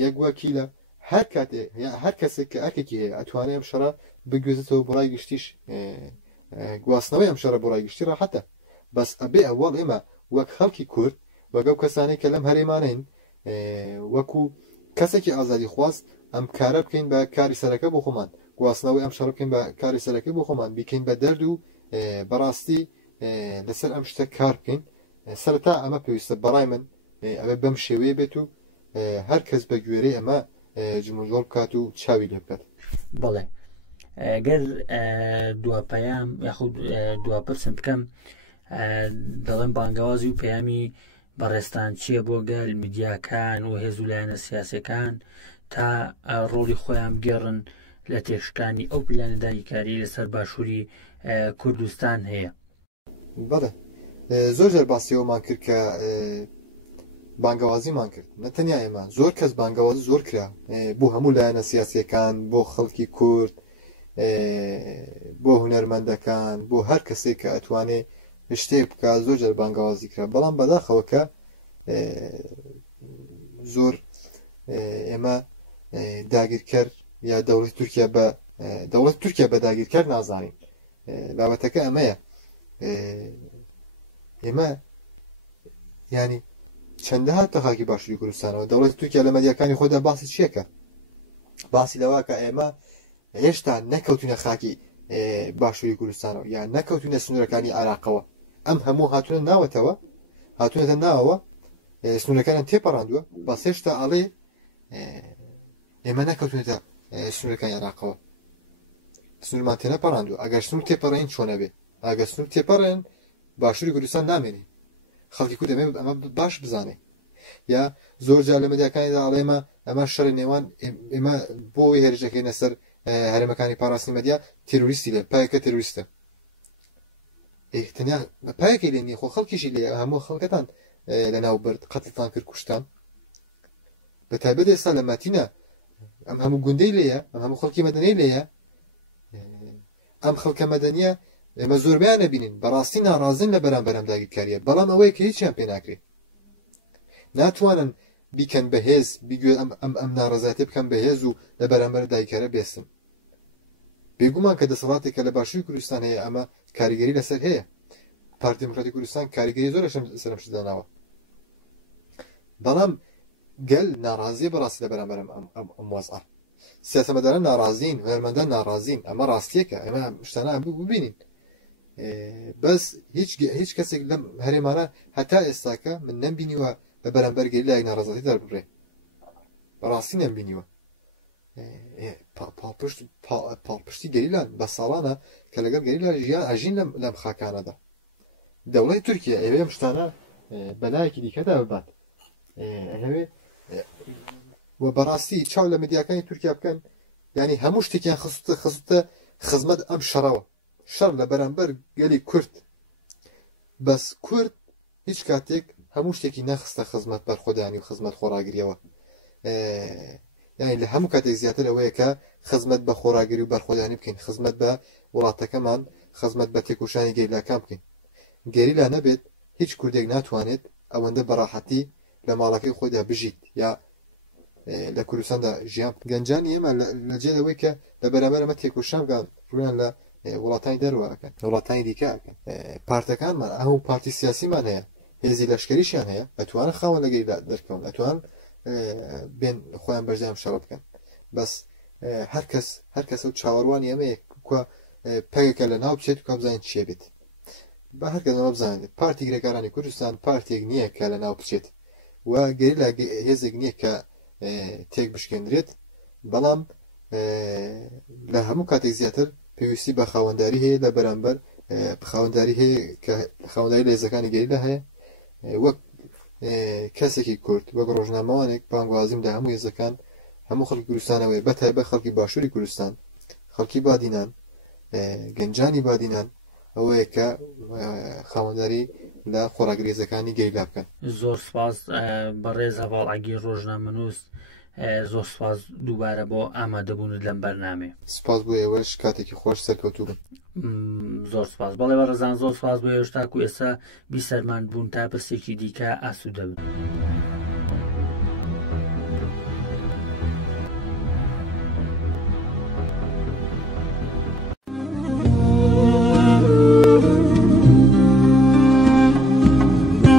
یەک وەکیلە هەر کەسێک کە ئەرکێکی هەیە ئەتوانێت ئەم شەڕە بگوێزێتەوە بۆ ڕایگشتیش گواستنەوەی ئەم شەڕە بۆ ڕایگشتی ڕاحەتە بەس ئەبێ ئەوەڵ ئێمە وەک خەڵکی کورد وەگەو کەسانێک کە لەم هەرێمانین وەکو کەسێکی ئازادی خواست ئەم کارە بکەین بە کاری سەرەکە بۆ خۆمان گواستنەوەی ئەم شەڕ بکەین بە کاری سەرەکەی بۆ خۆمان بیکەین بە دەرد و بەڕاستی لەسەر ئەم شتە کار بکەین سەرەتا ئەمە پێویستە بەڕای من ئەوێ بەم شێوەیە بێت و هەر کەس بە گوێرەی ئەمە جموجۆڵ بکات و چاوی لێ بکات بەڵێ گەر دوپەیام یاخود دوپرسم بکەم دەڵێن بانگەوازی و پەیامی بەڕێستان چییە بۆ گەل میدیاکان و هێز و لایەنە سیاسەکان تا ڕۆڵی خۆیان بگێڕن لە تێشکانی ئەو پلانە داگیرکاری لەسەر باشووری کوردستان هەیە بەڵێ زۆر جار باسیەوەمان کرد کە بانگەوازیمان کرد نەتەنیا ئێمە زۆر کەس بانگەوازی زۆر کرا بۆ هەموو لایەنە سیاسیەکان بۆ خەڵکی کورد بۆ هونەرمەندەکان بۆ هەر کەسێک کە ئەتوانێ شتێک بکە زۆر جار بانگەوازی کرا بەڵام بەداخەوە کە زۆر ئێمە داگیرکەر یا دەوڵەتی تورکیا بە داگیرکەر نازانین بابەتەکە ئەمەیە ئێمە ینی چەندە هاتە خاکی باشووری کوردستانەوە دەوڵەتی تورکیا لە مەدیاکانی خۆدا باسی چیەکە باسی لەوە کە ئێمە هێشتا نەکەوتونە خاکی باشووری کوردستانەوە یان نەکەوتونە سنوورەکانی عێراقەوە ئەم هەموو هاتوونە ناوەتەوە هاتوونەتە ناوەوە سنوورەکانیان تێپەڕاندووە بەس هێشتا ئەڵێ ئێمە نەکەوتونێتە سنوورەکانی عێراقەوە سنوورمان تێنەپەڕاندووە ئەگەر سنوور تێپەڕین چۆنە بێ ئەگەر سنوور تێپەڕێن باشووری کوردستان نامێنێ خەڵکی کورد ئەمە باش بزانێ یا زۆر جار لە مەدیاکانیدا ئەڵێمە ئەمە شەڕی نێوان ئێمە بۆی هێرشەکەینە سەر هەرێمەکانی پاراستنی مەدیا تێروریستی لێ پایەکە تێروریستە تەنیا پایەکی لێ نییە خۆ خەڵکیشی لێ هەموو خەڵکەتان لەناو برد قەتڵتان کرد کوشتان بە تایبەت ئێستا لە ماتینە ئەم هەموو گوندەی لێیە ئەم هەموو خەڵکی مەدەنەی لێیە ئەم خەڵکە مەدەنیە ئێمە زۆربیان نەبینین بەڕاستی ناڕازین لە بەرامبەر ئەم داگیرکاریە بەڵام ئەوەیە کە هیچیان پێ ناکرێت ناتوانن بیکەن بەهێز بیگوێ ئەم ناڕەزایەتێ بکەن بەهێز و لە بەرامبەر داگیرکارە بێستن بێگومان کە دەسەڵاتێکە لە باشووری کوردستان هەیە ئەمە کاریگەری لەسەر هەیە پارتی دموکراتی کوردستان کاریگەری زۆر لەسەر شداناوە بەڵام گەل ناڕازیە بەڕاستی لە بەرامبەر ئەم وەزعە سیاسەمەداران ناڕازین هونەرمەندان ناڕازین ئەمە ڕاستیەکە ئەمە شتانە ببینین بەس هیچ کەسێک لەم هەرێمانە هەتا ئێستاکە من نەمبینیوە بە بەرامبەر گەریلایەک ناڕازەتی دەربڕێ بەڕاستی نەمبینیوە پاڵپشتی گەریلان بە ساڵانە کە لەگەڵ گەریلا ژیان ئەژین لەم خاکانەدا دەوڵەتی تورکیا ئەوێ ئەم شتانە بەلایەکی دیکەدا ببات ئەوێ و بەڕاستی چاو لە مدیاکانی تورکیا بکەن ینی هەموو شتێکیان خستە خزمەت ئەم شەڕەوە شەڕ لە بەرامبەر گەلی کورد بەس کورد هیچ کاتێک هەموو شتێکی نەخستە خزمەت بەرخۆدانی و خزمەت خۆراگریەوە یعنی لە هەموو کاتێک زیاتر ئەوەیە کە خزمەت بە خۆراگری و بەرخۆدانی بکەین خزمەت بە وڵاتەکەمان خزمەت بە تێکوشانی گەریلاکان بکەین گەریلا نەبێت هیچ کوردێک ناتوانێت ئەوەندە بەڕاحەتی لە ماڵەکەی خۆیدا بژیت یا لە کوردستاندا ژیان گەنجانی ئێمە لە جێلەوەی کە لە بەرامبەر ئەمە تێکوشان بکەن ڕویان لە وڵاتانی دەروەکەن وڵاتانی دیکەکەن پارتەکانمان ئەو پارتی سیاسیمان هەیە هێزی لەشکریشیان هەیە ئەتوانە خاوەن لە گەریلا دەرکەون ئەتوان بێن خۆیان بەرزیان شەڕە بکەن بەس هەر کەس و چاوەڕوانی ئەمەیە کوە پەگێکە لە ناو بچێت و بزانین چیە بێت بە هەر کەسەوە بزانێت پارتی گرێکارانی کوردستان پارتێک نییە کە لە ناو بچێت و گەریلا هێزێک نییە کە تێک بشکێنرێت بەڵام لە هەموو کاتێک زیاتر پێویستی بە خاوەنداری هەیە لە بەرامبەر خاوەنداری هەیە کە خاوەنداری لە هێزەکانی گەریلا هەیە وەک کەسێکی کورد وەک ڕۆژنامەوانێک بانگوازیم لە هەموو هێزەکان هەموو خەڵکی کوردستانەوەی بەتایبەت خەڵکی باشووری کوردستان خەڵکی بادینان گەنجانی بادینان ئەوەیە کە خاوەنداری لە خۆراگریزەکانی گەریلا بکەن زۆر سپاس بەڕێز هەواڵعەگی ڕۆژنامەنووس زۆر سپاس دووبارە بۆ ئامادەبوونت لەم بەرنامێ سپاس بۆ ئێوەش کاتێکی خۆش سەرکەوتوو بن زۆر سپاس بەڵێ بەڕێزان زۆر سپاس بۆ ئێوەش تاکو ئێستا بیسەرمان بوون تا پرسێکی دیکە ئاسوودە بن